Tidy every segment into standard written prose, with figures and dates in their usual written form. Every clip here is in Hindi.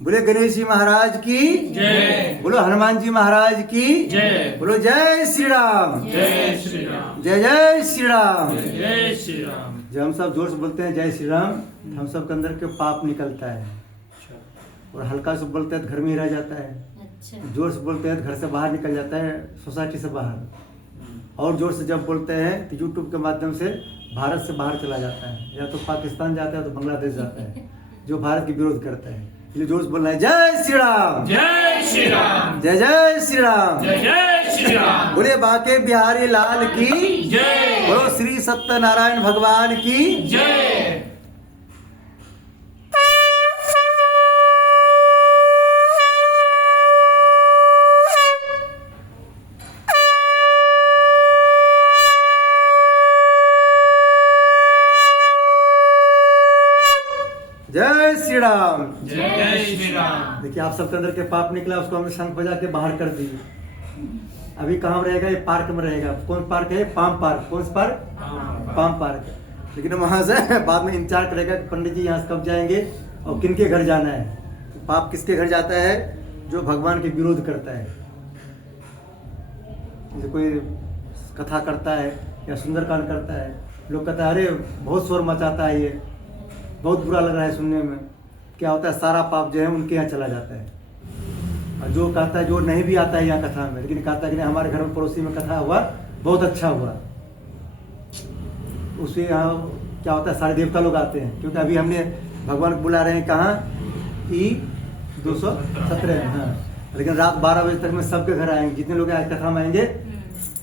बोले गणेश जी महाराज की जय। बोलो हनुमान जी महाराज की जय। बोलो जय श्री राम। जय श्री राम। जय जय श्री राम। जय श्री राम। जब हम सब जोर से बोलते हैं जय श्री राम, हम सब के अंदर के पाप निकलता है, और हल्का से बोलते हैं तो घर में ही रह जाता है। अच्छा। जोर से बोलते हैं तो घर से बाहर निकल जाता है, सोसाइटी से बाहर। और जोर से जब बोलते हैं तो यूट्यूब के माध्यम से भारत से बाहर चला जाता है, या तो पाकिस्तान जाता है तो बांग्लादेश जाता है, जो भारत के विरोध करता है। इसलिए जोर से बोलना है जय श्री राम। जय श्री राम। जय जय श्री राम। जय जय श्री राम। बोले बाके बिहारी लाल की जय। बोलो श्री सत्यनारायण भगवान की जय। जय श्री राम। जय श्री राम। देखिए आप सबके अंदर के पाप निकला, उसको हमने शंख बजा के बाहर कर दिए। अभी कहाँ रहेगा? ये पार्क में रहेगा। कौन पार्क है? Palm park. कौन सा पार्क? Palm park. लेकिन वहां से बाद में इंतजार करेगा कि पंडित जी यहाँ से कब जाएंगे और किनके घर जाना है। तो पाप किसके घर जाता है? जो भगवान के विरोध करता है। जैसे कोई कथा करता है या सुंदरकांड करता है, लोग कहता है अरे बहुत शोर मचाता है, ये बहुत बुरा लग रहा है सुनने में। क्या होता है? सारा पाप जो है उनके यहाँ चला जाता है। और जो कहता है, जो नहीं भी आता है यहाँ कथा में, लेकिन कहता है कि नहीं हमारे घर में पड़ोसी में कथा हुआ, बहुत अच्छा हुआ, उससे यहाँ क्या होता है? सारे देवता लोग आते हैं। क्योंकि अभी हमने भगवान को बुला रहे हैं कहाँ? ई 217। हाँ, लेकिन रात 12 बजे तक में सबके घर आएंगे। जितने लोग आज कथा में आएंगे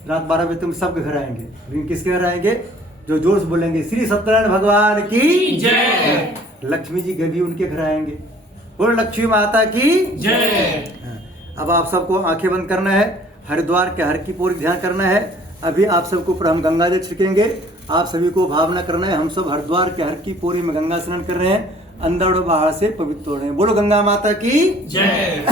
रात 12 बजे तक में सबके घर आएंगे। लेकिन किसके घर आएंगे? जो जोर से बोलेंगे श्री सत्यनारायण भगवान की जय। लक्ष्मी जी भी उनके घर आएंगे। बोलो लक्ष्मी माता की जय। अब आप सबको आंखें बंद करना है, हरिद्वार के हर की पौड़ी ध्यान करना है। अभी आप सबको ऊपर हम गंगा जल छिड़केंगे। आप सभी को भावना करना है हम सब हरिद्वार के हर की पौड़ी में गंगा स्नान कर रहे हैं, अंदर और बाहर से पवित्र हो रहे हैं। बोलो गंगा माता की जय।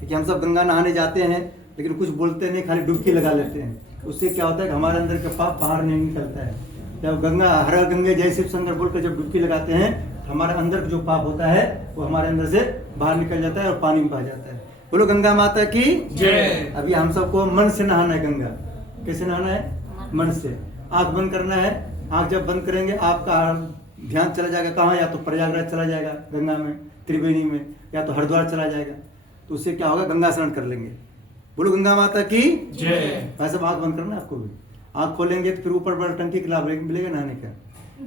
देखिए हम सब गंगा नहाने जाते हैं, लेकिन कुछ बोलते नहीं, खाली डुबकी लगा लेते हैं। उससे क्या होता है कि हमारे अंदर का पाप बाहर नहीं निकलता है। जब गंगा हर हर गंगे जय शिव शंकर बोलकर जब डुबकी लगाते हैं, हमारे अंदर जो पाप होता है वो हमारे अंदर से बाहर निकल जाता है और पानी में बह जाता है। बोलो गंगा माता की जय। अभी हम सबको मन से नहाना है। गंगा कैसे नहाना है? मन से। आंख बंद करना है। आंख जब बंद करेंगे आपका ध्यान चला जाएगा कहाँ? या तो प्रयागराज चला जाएगा गंगा में, त्रिवेणी में, या तो हरिद्वार चला जाएगा। तो उससे क्या होगा? गंगा स्नान कर लेंगे। बोलो गंगा माता की जय। ऐसा आंख बंद करना है आपको भी। आंख खोलेंगे तो फिर ऊपर बड़ा टंकी का लाभ मिलेगा नहाने का।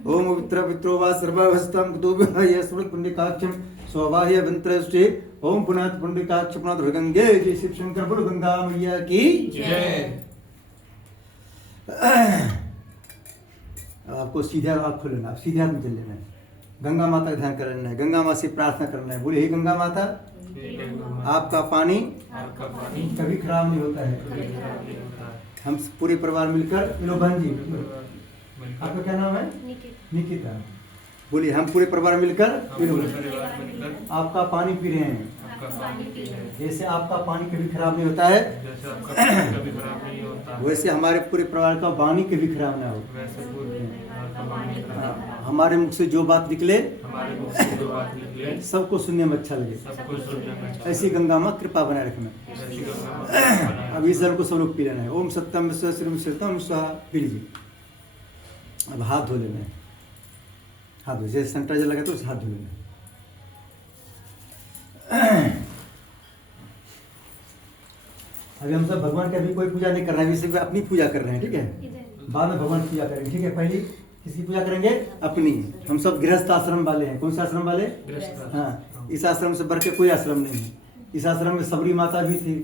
ओम पवित्र पित्रो वा सर्वावस्थाम कुतुभ्य स्मृत पुंडिकाक्षम स्वबाह्य विंत्रष्टि ओम पुनाथ पुंडिकाक्ष पुनाथ गंगे जय शिव शंकर। बोलो गंगा मैया की जय। आपको सीधे आंख खोल लेना, सीधे हाथ में चल लेना है। गंगा माता का ध्यान कर लेना है, गंगा माता से प्रार्थना करना है। बोले हे गंगा माता, आपका पानी आपका पानी कभी खराब नहीं होता है। कभी खराब नहीं होता है। हम पूरे परिवार मिलकर, लो बहन जी आपका क्या नाम है? निकिता। बोलिए हम पूरे परिवार मिलकर हम पूरे परिवार मिलकर आपका पानी पी रहे हैं। आपका पानी पी रहे हैं। जैसे आपका पानी कभी खराब नहीं होता है, जैसे आपका पानी कभी खराब नहीं होता, वैसे हमारे पूरे परिवार का वाणी कभी खराब ना हो। वैसे पूरे परिवार का पानी खराब हमारे मुख से जो बात निकले, हमारे मुख से जो बात निकले सबको सुनने में अच्छा लगे। सबको सुनने में अच्छा ऐसी गंगा माँ कृपा बनाए रखना। ऐसी गंगा माता बनाए अब इस जल को सब लोग पी लेना है। ओम सत्यम विश्व श्रीम श्रीतम स्वाहा। पी लीजिए। अब हाथ धो लेना है। हाथ धो, जैसे सैनिटाइजर लगा तो उसे हाथ धो लेना है। अभी हम सब भगवान की अभी कोई पूजा नहीं कर रहे हैं, अभी सिर्फ अपनी पूजा कर रहे हैं, ठीक है? बाद में भगवान की पूजा करेंगे, ठीक है? पहले किसकी पूजा करेंगे? अपनी। हम सब गृहस्थ आश्रम वाले हैं। कौन सा आश्रम वाले? गृहस्थ। हाँ, इस आश्रम से बढ़ के कोई आश्रम नहीं है। इस आश्रम में सबरी माता भी थी,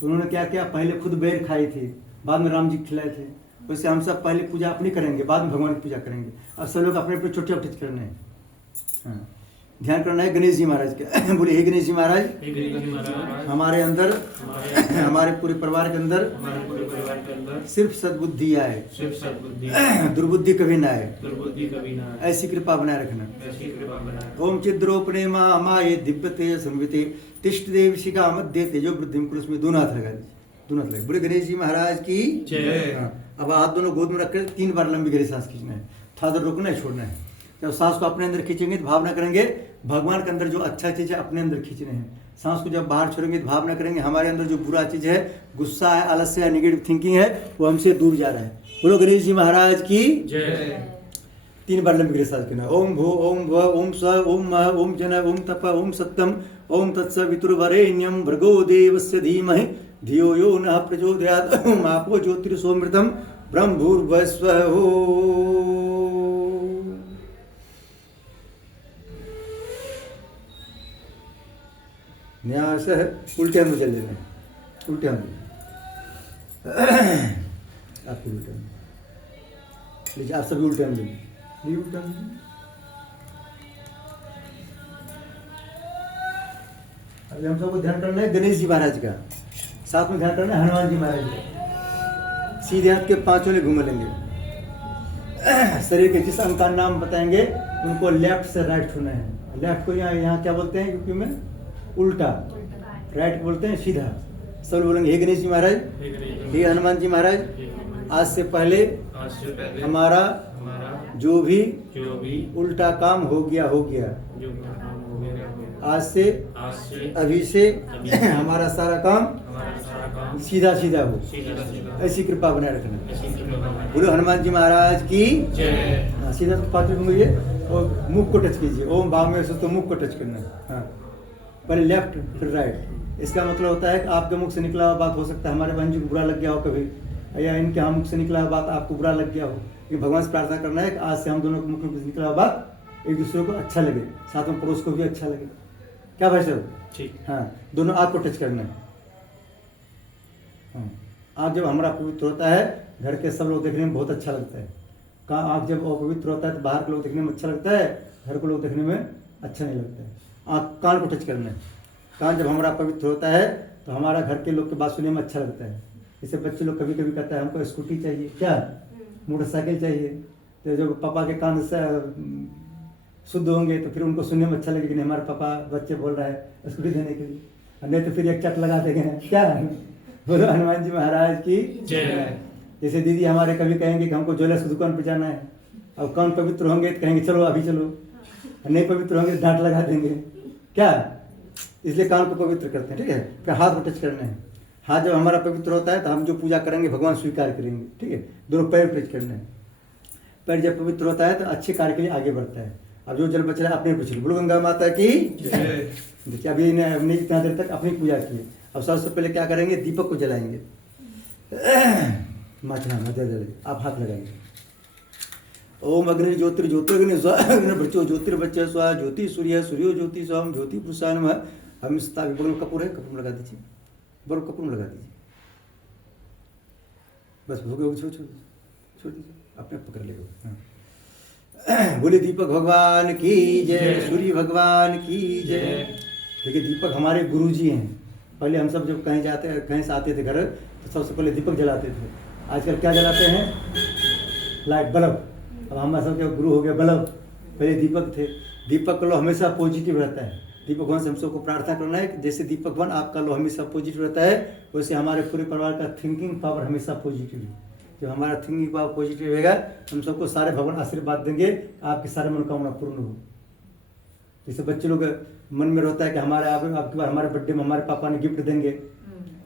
तो उन्होंने क्या किया? पहले खुद बेर खाई थी, बाद में राम जी खिलाए थे। वैसे हम सब पहले पूजा अपनी करेंगे, बाद में भगवान की पूजा करेंगे। अब सब लोग अपने अपने छोटे छोटे करने हैं। हाँ, ध्यान करना है गणेश जी महाराज के। बोले हे गणेश जी महाराज, हमारे अंदर, हमारे पूरे परिवार के अंदर हमारे पूरे परिवार के अंदर सिर्फ सद्बुद्धि आए, सिर्फ सद्बुद्धि, दुर्बुद्धि कभी ना आए। दुर्बुद्धि कभी ना आए। ऐसी कृपा बनाए रखना। ऐसी कृपा बनाए। ओम चिद्रोपणे माये दिव्यते संविते तिष्ठ देव शिखा मध्य तेजो वृद्धि कुरुष में दोनों हाथ लगा दीजिए, दोनों हाथ लगे। बोले गणेश जी महाराज की जय। हाँ, अब हाथ दोनों गोद में रखकर 3 बार लंबी गहरी सांस खींचना है। थोड़ा देर रुकना है, छोड़ना है। जब सांस को अपने अंदर खींचेंगे तो भावना करेंगे भगवान के अंदर जो अच्छा चीज़ है अपने अंदर खींचने हैं। सांस को जब बाहर छोड़ेंगे तो भाव न करेंगे, हमारे अंदर जो बुरा चीज़ है, गुस्सा है, आलस्य है, निगेटिव थिंकिंग है, वो हमसे दूर जा रहा है। बोलो गणेश जी महाराज की जय। 3 बार लंबी साथ कहना। ओम भू ओम भ ओम स ओम मह ओम जन ओम तप ओम सत्यम ओम तत्सवितुर्वरेण्यं भर्गो देवस्य धीमहि धियो यो नः प्रचोदयात्। ओम आपो ज्योतिर्सोमृतम ब्रह्मभूर्भुवस्वः। न्यास है उल्टे हाथ में चल लेना है, उल्टे हाथ में आपके उल्टे हाथ। लीजिए आप सभी उल्टे हाथ में लीजिए, उल्टे हाथ में। अभी हम सबको ध्यान करना है गणेश जी महाराज का, साथ में ध्यान करना है हनुमान जी महाराज का। सीधे हाथ के 5 ओले घूम लेंगे। शरीर के जिस अंग का नाम बताएंगे उनको लेफ्ट से राइट होना है। लेफ्ट को यहाँ क्या बोलते हैं यूपी में? उल्टा। राइट बोलते हैं सीधा। सब बोलेंगे हे गणेश जी महाराज, हे हनुमान जी महाराज, आज से पहले हमारा जो भी उल्टा काम हो गया आज से अभी से हमारा सारा काम सीधा सीधा हो, ऐसी कृपा बनाए रखना। बोलो हनुमान जी महाराज की जय। सीधा तो पात्र घूमिए और मुख को टच कीजिए। ओम भाव में तो मुख को टच करना है। हाँ, पहले लेफ्ट फिर राइट। इसका मतलब होता है कि आपके मुख से निकला हुआ बात हो सकता है हमारे बहन जी को बुरा लग गया हो कभी, या इनके हम मुख से निकला हुआ बात आपको बुरा लग गया हो। ये भगवान से प्रार्थना करना है कि आज से हम दोनों के मुख से निकला हुआ बात एक दूसरे को अच्छा लगे, साथ में पड़ोस को भी अच्छा लगे। क्या भाई साहब? ठीक। हाँ, दोनों आँख को टच करना है। हाँ, आँख जब हमारा पवित्र होता है घर के सब लोग देखने में बहुत अच्छा लगता है। कहाँ आँख जब अपवित्र होता है तो बाहर के लोग देखने में अच्छा लगता है, घर के लोग देखने में अच्छा नहीं लगता है। आँख कान को टच करना है। कान जब हमारा पवित्र होता है तो हमारा घर के लोग की बात सुनने में अच्छा लगता है। जैसे बच्चे लोग कभी कभी कहते हैं हमको स्कूटी चाहिए, क्या मोटरसाइकिल चाहिए, तो जब पापा के कान से शुद्ध होंगे तो फिर उनको सुनने में अच्छा लगेगा कि नहीं हमारे पापा बच्चे बोल रहा है स्कूटी देने के लिए, नहीं तो फिर एक चट लगा देंगे। क्या बोलो हनुमान जी महाराज की जय। जैसे दीदी हमारे कभी कहेंगे कि हमको ज्वेलर्स की दुकान पर जाना है, अब कान पवित्र होंगे तो कहेंगे चलो अभी चलो, नहीं पवित्र होंगे तो डांट लगा देंगे। क्या? इसलिए कान को पवित्र करते हैं। ठीक है, फिर हाथ को टच करना है। हाथ जब हमारा पवित्र होता है तो हम जो पूजा करेंगे भगवान स्वीकार करेंगे। ठीक है, दोनों पैर टच करना है। पैर जब पवित्र होता है तो अच्छे कार्य के लिए आगे बढ़ता है। अब जो जल बच रहा है अपने पूछ लो। बोलो गंगा माता की देखिए अभी हमने इतना देर तक अपनी पूजा की। अब सबसे पहले क्या करेंगे? दीपक को जलाएंगे। माचना मध्य जले आप हाथ लगाएंगे। ओम अग्नि ज्योतिर्ज्योतिर्ग्नि स्वो ज्योतिर्बच्चे स्व ज्योति सूर्य सूर्यो ज्योति स्वम ज्योति पुरुषाय नमः। हम बगल कपूर है, कपूर लगा दीजिए, बगल कपूर लगा दीजिए। बस हो गया, छोड़ दीजिए, अपने पकड़ लेगा। हाँ। बोले दीपक भगवान की जय, सूर्य भगवान की जय। देखिए दीपक हमारे गुरु जी हैं। पहले हम सब जब कहीं से आते थे घर तो सबसे पहले दीपक जलाते थे। आजकल क्या जलाते हैं? Light, bulb. अब हमारा सबके गुरु हो गया बल्ब, पहले दीपक थे। दीपक का लो हमेशा पॉजिटिव रहता है। दीपक भगवान से हम सबको प्रार्थना करना है कि जैसे दीपक भगवान आपका लो हमेशा पॉजिटिव रहता है, वैसे हमारे पूरे परिवार का थिंकिंग पावर हमेशा पॉजिटिव है। जब हमारा थिंकिंग पावर पॉजिटिव रहेगा हम सबको सारे भगवान आशीर्वाद देंगे, आपके सारे मनोकामना पूर्ण हो। जैसे बच्चे लोग मन में रहता है कि आपके बार हमारे बर्थडे में हमारे पापा ने गिफ्ट देंगे,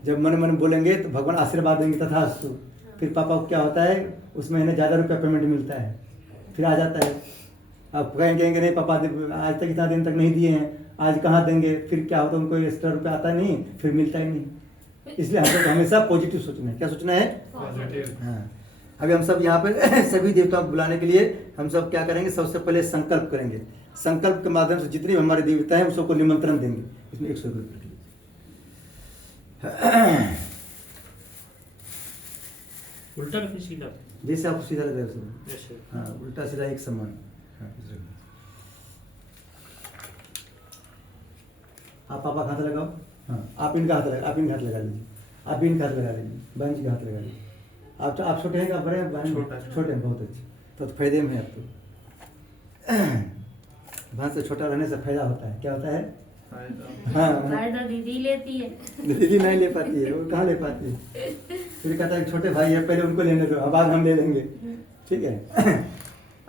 जब मन मन बोलेंगे तो भगवान आशीर्वाद देंगे तथास्तु। फिर पापा को क्या होता है उस महीने ज़्यादा रुपया पेमेंट मिलता है, फिर आ जाता है। आप कहेंगे नहीं पापा आज तक इतना दिन तक नहीं दिए हैं, आज कहाँ देंगे? फिर क्या होता है उनको एक्स्ट्रा रुपया आता नहीं, फिर मिलता ही नहीं। इसलिए हम लोग हमेशा पॉजिटिव सोचना है। क्या सोचना है? पॉजिटिव। हाँ, अभी हम सब यहाँ पे सभी देवताओं को बुलाने के लिए हम सब क्या करेंगे? सबसे पहले संकल्प करेंगे। संकल्प के माध्यम से जितने भी हमारे देवता हैं उन सबको निमंत्रण देंगे। इसमें 100 रुपये उल्टा रखिए सीधा, जैसे आपको सीधा लगे वैसे। हाँ, उल्टा सीधा एक समान। हाँ, आप पापा का हाथ लगाओ। हाँ, आप इनका हाथ लगा, आप इनका हाथ लगा लीजिए, आप भी इनका हाथ लगा लीजिए, बहन जी का हाथ लगा लीजिए। आप छोटे हैं, बड़े हैं? बहन छोटे हैं, बहुत अच्छे, तो फायदे में है आप तो। बहन से छोटा रहने से फायदा होता है। क्या होता है? हाँ, फायदा दीदी लेती है, दीदी नहीं ले पाती है, वो कहाँ ले पाती है। फिर कहता है छोटे भाई है पहले उनको लेने दो, बाद हम ले लेंगे। ठीक है।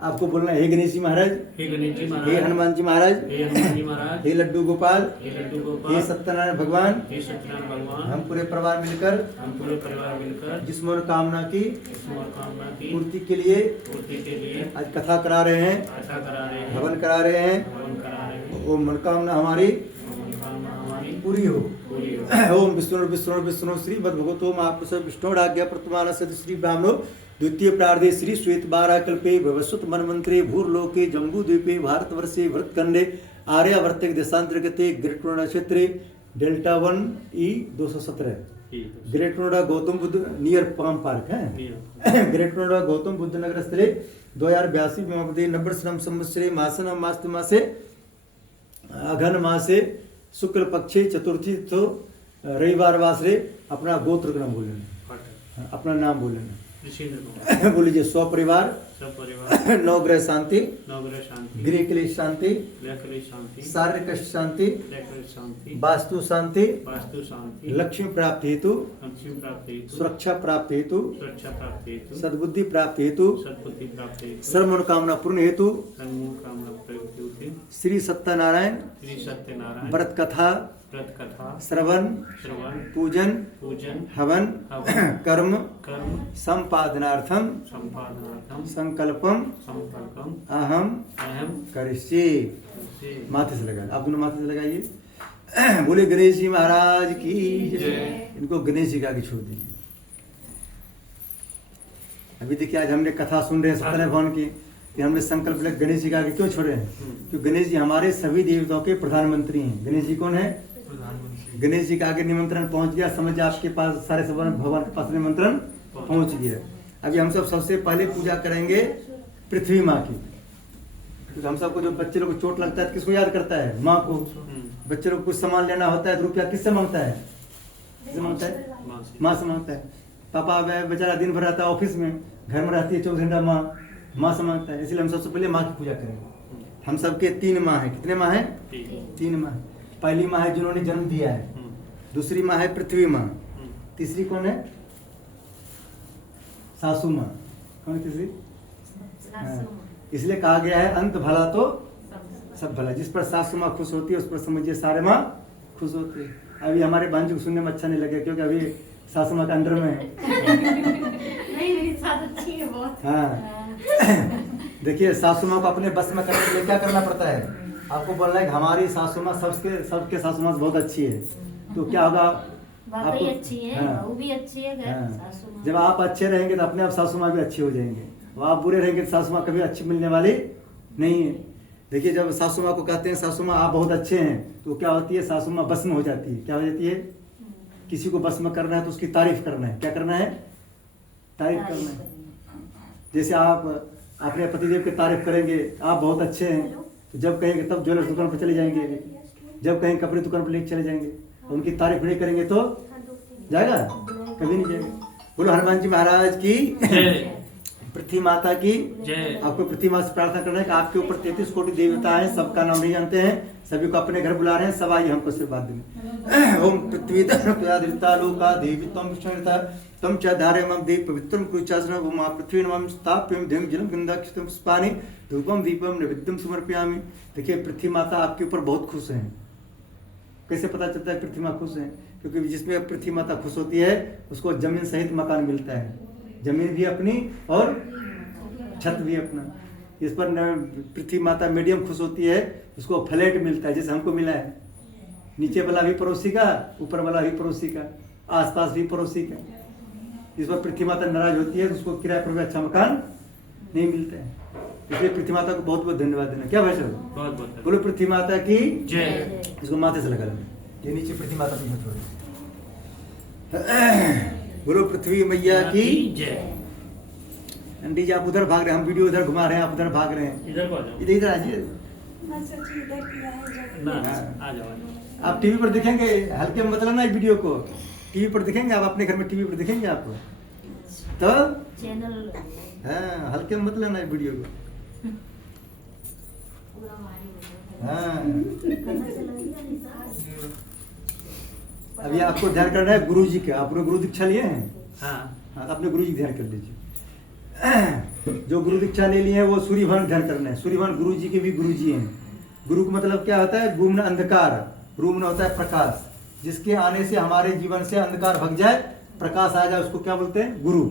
आपको बोलना है, हे गणेश जी महाराज, हे गणेश जी महाराज, हे हनुमान जी महाराज, हे हनुमान जी महाराज, हे लड्डू गोपाल, हे लड्डू गोपाल, हे सत्यनारायण भगवान, हे सत्यनारायण भगवान, हम पूरे परिवार मिलकर हम पूरे परिवार मिलकर जिस मनोकामना की इस मनोकामना की पूर्ति के लिए पूर्ति के लिए आज कथा करा रहे हैं, आशा करा रहे हैं, हवन करा रहे हैं। हवन करा रहे हैं, वो मनोकामना हमारी मनोकामना हमारी पूरी हो। पूरी हो। ओम विष्णु विष्णु विष्णु श्री भगवतो महापुरुष विष्णुराज्ञा प्रतमान सद श्री ब्राह्मणो द्वितीय प्रार्धे श्री श्वेत बारा कल्पे भवस्वत मनमंत्रे भूर्लोके जम्बू द्वीपे भारतवर्षे भरतखंडे आर्यावर्तक देशांतर्गते ग्रेट नोएडा क्षेत्रे delta 1 E 217 great Noida Gautam Buddha near palm park है ग्रेट नोएडा गौतम बुद्ध नगर स्थले 2082 में नब्बे श्रम संवत्सरे मासन मास्त मासे अघन मासे शुक्ल पक्षे चतुर्थी तो रविवार वासरे अपना गोत्र का नाम बोलेना, अपना नाम बोलेना। ऋषिन्द्र कुमार, बोलीजिए स्वपरिवार सब परिवार, नवग्रह शांति, नवग्रह शांति, गृह क्लेश शांति, गृह क्लेश शांति, शारीरिक कष्ट शांति, लेकर शांति, वास्तु शांति, वास्तु शांति, लक्ष्मी प्राप्ति हेतु, लक्ष्मी प्राप्ति हेतु, सुरक्षा प्राप्ति हेतु, सुरक्षा प्राप्ति हेतु, सद्बुद्धि प्राप्ति हेतु, सद्बुद्धि प्राप्ति हेतु, सर्व मनोकामना पूर्ण हेतु कामना प्रयुक्त हेतु श्री सत्यनारायण श्री सत्यनारायण व्रत कथा व्रत कथा श्रवण श्रवण पूजन पूजन हवन हवन कर्म कर्म संपादनार्थम संपादनार्थम संकल्पम संकल्पम अहम अहम करिष्ये। से माथे से लगाए, आप दोनों माथे से लगाइए। बोले गणेश जी महाराज की जय। इनको गणेश जी का आगे छोड़ दीजिए। अभी देखिए आज हमने कथा सुन रहे हैं सत्यनारायण भगवान की, कि हमने संकल्प लिया गणेश जी का आगे क्यों छोड़े हैं? क्योंकि गणेश जी हमारे सभी देवताओं के प्रधानमंत्री हैं। गणेश जी कौन है? गणेश जी का आगे निमंत्रण पहुंच गया, समझ आपके पास सारे सब भगवान के पास निमंत्रण पहुंच गया। अभी हम सब सबसे पहले पूजा करेंगे पृथ्वी माँ की। तो हम सबको जो बच्चे लोग को चोट लगता है किसको याद करता है? माँ को। बच्चे लोग को कुछ सामान लेना होता है तो रुपया किससे मांगता है? किससे मांगता है? माँ से मांगता है। पापा बेचारा दिन भर रहता है ऑफिस में, घर में रहती है 24 घंटा माँ से मांगता है। इसलिए हम सबसे पहले माँ की पूजा करेंगे। हम सबके 3 माँ है। कितने माँ है? 3 माँ। पहली माँ है जिन्होंने जन्म दिया है, दूसरी माँ है पृथ्वी माँ, तीसरी कौन है? सासू माँ। कौन है तीसरी? इसलिए कहा गया है अंत भला तो सब भला। जिस पर सासू माँ खुश होती है उस पर समझिए सारे माँ खुश होते हैं। अभी हमारे बांझू को सुनने में अच्छा नहीं लगे क्योंकि अभी सासू माँ का अंडर में है। नहीं मेरी सास अच्छी है बहुत। हाँ देखिए सासू माँ को अपने बस में करने के लिए क्या करना पड़ता है? आपको बोलना है कि हमारी सासू माँ सबके सासू माँ बहुत अच्छी है। तो क्या होगा? वाकई अच्छी है, हाँ। बहू भी अच्छी है, घर हाँ। सासू माँ। जब आप अच्छे रहेंगे तो अपने आप सासू माँ भी अच्छी हो जाएंगे। और आप बुरे रहेंगे तो सासू माँ कभी अच्छी मिलने वाली नहीं है। देखिए जब सासू माँ को कहते हैं सासू माँ आप बहुत अच्छे हैं तो क्या होती है? सासू माँ बस में हो जाती है। क्या हो जाती है? किसी को बस में करना है तो उसकी तारीफ करना है। क्या करना है? तारीफ करना है। जैसे आप अपने पतिदेव की तारीफ करेंगे, आप बहुत अच्छे हैं, तो जब कहेंगे तब ज्वेलर्स दुकान पर चले जाएंगे, जब कहेंगे कपड़े दुकान पर लेके चले जाएंगे। उनकी तारीफ नहीं करेंगे तो जाएगा? कभी नहीं जाएगा। बोलो हनुमान जी महाराज की जय। पृथ्वी माता की जय। आपको पृथ्वी माता से प्रार्थना करना है कि आपके ऊपर 33 कोटि देवता हैं, सबका नाम नहीं जानते हैं, सभी को अपने घर बुला रहे हैं, सब आइए हमको आशीर्वाद देंगे। ओम पृथ्वी तया लोका देवी तम विष्णुता तम च धारयमं देव पवित्रम कुचासनं उमा पृथ्वी नमः स्थाप्यं देव जलम गंधाक्षतम पुष्पानि धूपम दीपम नैवेद्यम समर्पयामि। देखिए पृथ्वी माता आपके ऊपर बहुत खुश हैं। कैसे पता चलता है पृथ्वी माता खुश हैं? क्योंकि जिसमें पृथ्वी माता खुश होती है उसको जमीन सहित मकान मिलता है, जमीन भी अपनी और छत भी अपना। इस पर पृथ्वी माता मीडियम खुश होती है, उसको फ्लैट मिलता है जैसे हमको मिला है। नीचे वाला भी पड़ोसी का, ऊपर वाला भी पड़ोसी का, आसपास भी पड़ोसी का। इस पर पृथ्वी माता नाराज होती है तो उसको किराए पर भी अच्छा मकान नहीं मिलता है। इसलिए पृथ्वी माता को बहुत बहुत धन्यवाद देना। क्या भाई साहब? बहुत बहुत बोलो पृथ्वी माता की जय। इसको माथे से लगा लेना। ये नीचे पृथ्वी माता पीछे छोड़े। बोलो पृथ्वी मैया की जय। अंडी जी आप उधर भाग रहे हैं, हम वीडियो इधर घुमा रहे हैं, आप उधर भाग रहे हैं। इधर को आ जाओ। इधर इधर आइए। ना आ जाओ। आप टीवी पर दिखेंगे, हल्के में मतलब ना वीडियो को टीवी पर दिखेंगे। आप अपने घर में टीवी पर दिखेंगे आपको तो चैनल हाँ हल्के में मतलब ना वीडियो को। हाँ अभी आपको ध्यान करना है गुरु जी का। आपने गुरु दीक्षा लिए हैं? हाँ हाँ अपने गुरु जी ध्यान कर लीजिए। जो गुरु दीक्षा ले लिए हैं वो सूर्यभान ध्यान करना है। सूर्यभान गुरु जी के भी गुरु जी हैं। गुरु का मतलब क्या होता है? गुरु में अंधकार, रूप में होता है प्रकाश। जिसके आने से हमारे जीवन से अंधकार भग जाए, प्रकाश आ जाए, उसको क्या बोलते हैं? गुरु।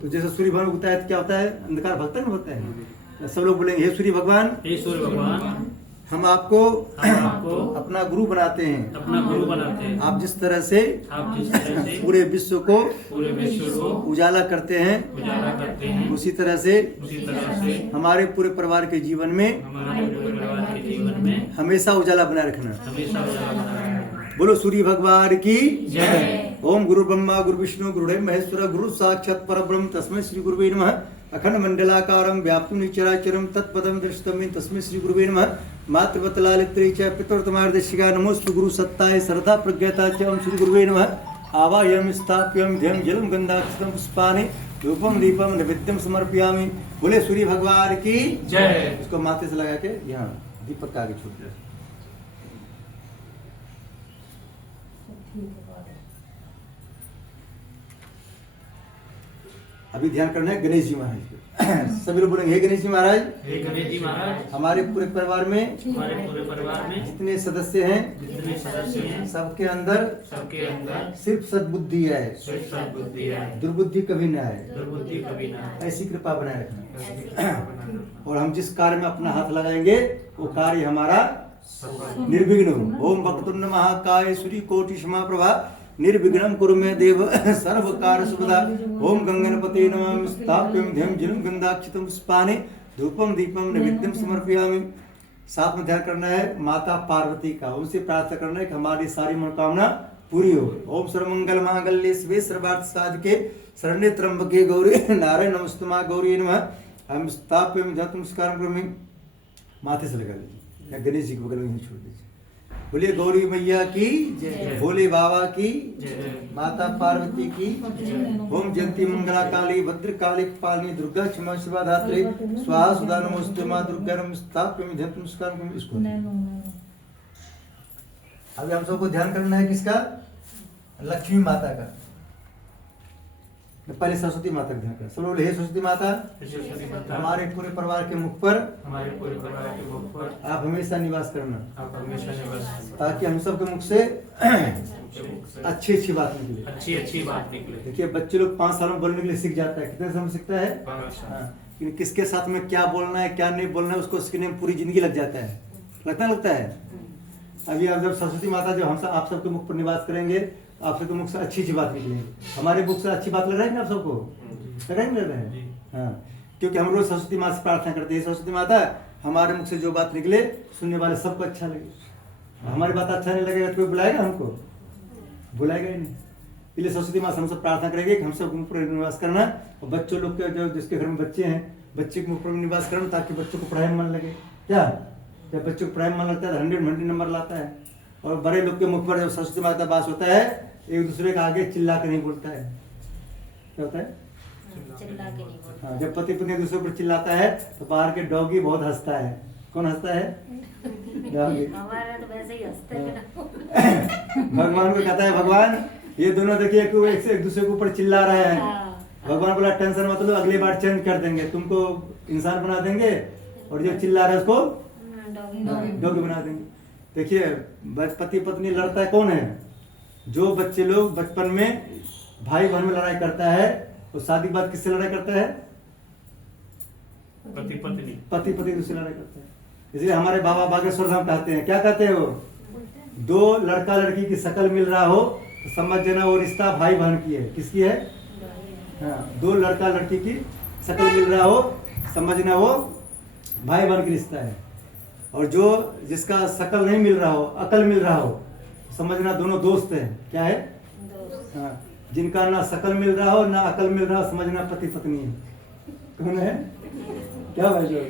तो जैसे सूर्यभान उगता है तो क्या होता है? अंधकार भगता नहीं होता है। सब लोग बोलेंगे हे सूर्य भगवान, हे सूर्य भगवान, हम आपको आपको अपना गुरु बनाते हैं। अपना गुरु बनाते हैं। आप जिस तरह से आप जिस तरह से पूरे विश्व को पूरे विश्व को उजाला करते हैं, उजाला करते हैं, उसी तरह से उसी तरह से हमारे पूरे परिवार के जीवन में हमारे पूरे परिवार के जीवन में हमेशा उजाला बनाए रखना। हमेशा उजाला बना रहेगा। बोलो सूर्य भगवान की जय। ओम गुरु ब्रह्मा गुरु विष्णु गुरुदेव महेश्वर गुरु साक्षात परब्रह्म तस्मै श्री गुरुवे नमः। अखंड मंडलाकारं व्याप्तं चराचरं तत्पदं दृष्टं तस्मै श्री गुरुवे नमः। मातृवत लालित्री च पितृतमार्दशिका नमोस्तु गुरु सत्ताय श्रद्धा प्रज्ञता च ओम श्री गुरुवे नमः। आवाहयामि स्थाप्यामि ध्यं जलं गन्धाक्षतं पुष्पाणि धूपं दीपं नैवेद्यं समर्पयामि। बोले सूर्य भगवान की जय। इसको माथे से लगा के यहाँ दीपक का आगे छोड़ दे। अभी ध्यान करना है गणेश जी महाराज को। सभी लोग बोलेंगे हे गणेश जी महाराज, हे गणेश जी महाराज, हमारे पूरे परिवार में हमारे पूरे परिवार में जितने सदस्य हैं, जितने सदस्य हैं, सबके अंदर सिर्फ सद्बुद्धि है, सिर्फ सद्बुद्धि है, दुर्बुद्धि कभी न आए। दुर्बुद्धि कभी ना आए। ऐसी कृपा बनाए रखना। ऐसी कृपा बनाना। और हम जिस कार्य में अपना हाथ लगाएंगे वो कार्य हमारा सफल। निर्विघ्न हो। ओम वक्रतुंड महाकाय सूर्य कोटि समाप्रभा निर्विघ्नं कुरु मे देव सर्व कार्य सुखदा। ओम गंगणपते नमः। स्थाप्यं ध्यं जलं गन्धाक्षतं पुष्पाणि धूपं दीपं नैवेद्यं समर्पयामि। साथ में ध्यान करना है माता पार्वती का। उनसे प्रार्थना करना है कि हमारी सारी मनोकामना पूरी हो। ओम सर्वमंगल मांगल्ये शिवे सर्वार्थ साधके शरण्ये त्र्यंबके गौरी नारायण नमस्तुमा गौरी नमः। हम स्थाप्यं ध्यं नमस्कारं करोमि। माथे से लगा लीजिए या गणेश जी के बगल में ही छोड़ दीजिए। बोलिए गौरी मैया की जय। भोले बाबा की जय। माता पार्वती की ओम जयंती मंगला काली भद्र काली पालिनी दुर्गा क्षमा शिवा धात्री स्वाहा सुधा नमोस्तु मां दुर्गा नमस्ताप्यं ध्यं नमस्कारं। इसको अभी हम सबको ध्यान करना है किसका? लक्ष्मी माता का। पहले सरस्वती माता का ध्यान करें। सब लोग हे सरस्वती माता, सरस्वती माता, हमारे पूरे परिवार के मुख पर हमारे पूरे परिवार के मुख पर आप हमेशा निवास करना, आप हमेशा निवास करना। ताकि हम सबके मुख से आपके मुख से अच्छी अच्छी बात निकले। अच्छी अच्छी बात निकले। देखिए बच्चे लोग 5 साल में बोलने के लिए सीख जाता है। कितने समय सीखता है? 5 साल। हाँ, लेकिन किसके साथ में क्या बोलना है क्या नहीं बोलना है उसको सीखने में पूरी जिंदगी लग जाता है। लगता है। अभी आप जब सरस्वती माता जब हम आप सबके मुख पर निवास करेंगे, आप सबके मुख से अच्छी अच्छी बात निकलेंगी। हमारे मुख से अच्छी बात लग रहा है ना आप सबको? लग रहा है? हाँ, क्योंकि हम रोज सरस्वती माता से प्रार्थना करते हैं, सरस्वती माता हमारे मुख से जो बात निकले सुनने वाले सबको अच्छा लगे। हमारी बात अच्छा नहीं लगेगा तो कोई बुलाएगा हमको? बुलाएगा ही नहीं। इसलिए सरस्वती माता हमसे प्रार्थना करेंगे कि हम सब मुख पर निवास करना। और बच्चों लोग के जो जिसके घर में बच्चे हैं, बच्चे के मुख पर निवास करना, ताकि बच्चों को पढ़ाई में मन लगे। क्या जब बच्चों को पढ़ाई में मन लगता है 100 नंबर लाता है। और बड़े लोग के मुख पर जब सरस्वती माता वास होता है, एक दूसरे के आगे चिल्ला कर नहीं बोलता है। क्या होता है? चिल्ला के नहीं बोलते। हाँ, जब पति पत्नी दूसरे पर चिल्लाता है तो बाहर के डॉगी बहुत हंसता है। कौन हंसता है? डॉगी। हमारा तो वैसे ही हंसते हैं ना। भगवान को कहता है भगवान ये दोनों देखिए एक दूसरे के ऊपर चिल्ला रहे हैं। हाँ। भगवान बोला टेंशन मत लो, अगली बार चेंज कर देंगे, तुमको इंसान बना देंगे और जो चिल्ला रहा है उसको डॉगी बना देंगे। देखिए पति पत्नी लड़ता है कौन है? जो बच्चे लोग बचपन में भाई बहन में लड़ाई करता है तो शादी के बाद किससे लड़ाई करता है? पति पत्नी। पति पत्नी से लड़ाई करता है। इसलिए हमारे बाबा बागेश्वर धाम कहते हैं, क्या कहते हैं वो? दो लड़का लड़की की शक्ल मिल रहा हो तो समझ देना वो रिश्ता भाई बहन की है। किसकी है? हाँ, दो लड़का लड़की की शक्ल मिल रहा हो समझना वो भाई बहन की रिश्ता है। और जो जिसका शक्ल नहीं मिल रहा हो, अकल मिल रहा हो, समझना दोनों दोस्त हैं। क्या है? हाँ, जिनका ना शक्ल मिल रहा हो ना अकल मिल रहा हो, समझना पति पत्नी है। कौन है? क्या भाई जो?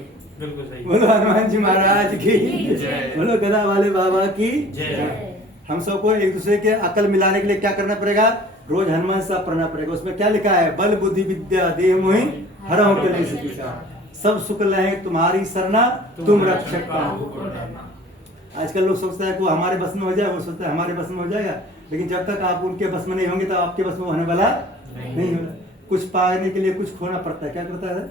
बिल्कुल सही। बोलो हनुमान जी महाराज की जय। बोलो गदा वाले बाबा की जय। हम सबको एक दूसरे के अकल मिलाने के लिए क्या करना पड़ेगा? रोज हनुमान साहब पढ़ना पड़ेगा। उसमें क्या लिखा है? बल बुद्धि विद्या देह मोहि हरहु कलेश विकार, सब सुख लहे तुम्हारी सरना तुम रक्षक पाओ। आजकल लोग सोचता है कि वो हमारे बस में हो जाए, वो सोचता है हमारे बस में हो जाएगा, लेकिन जब तक आप उनके बस में नहीं होंगे तो आपके बस में होने वाला नहीं होगा। कुछ पाने के लिए कुछ खोना पड़ता है। क्या करता है?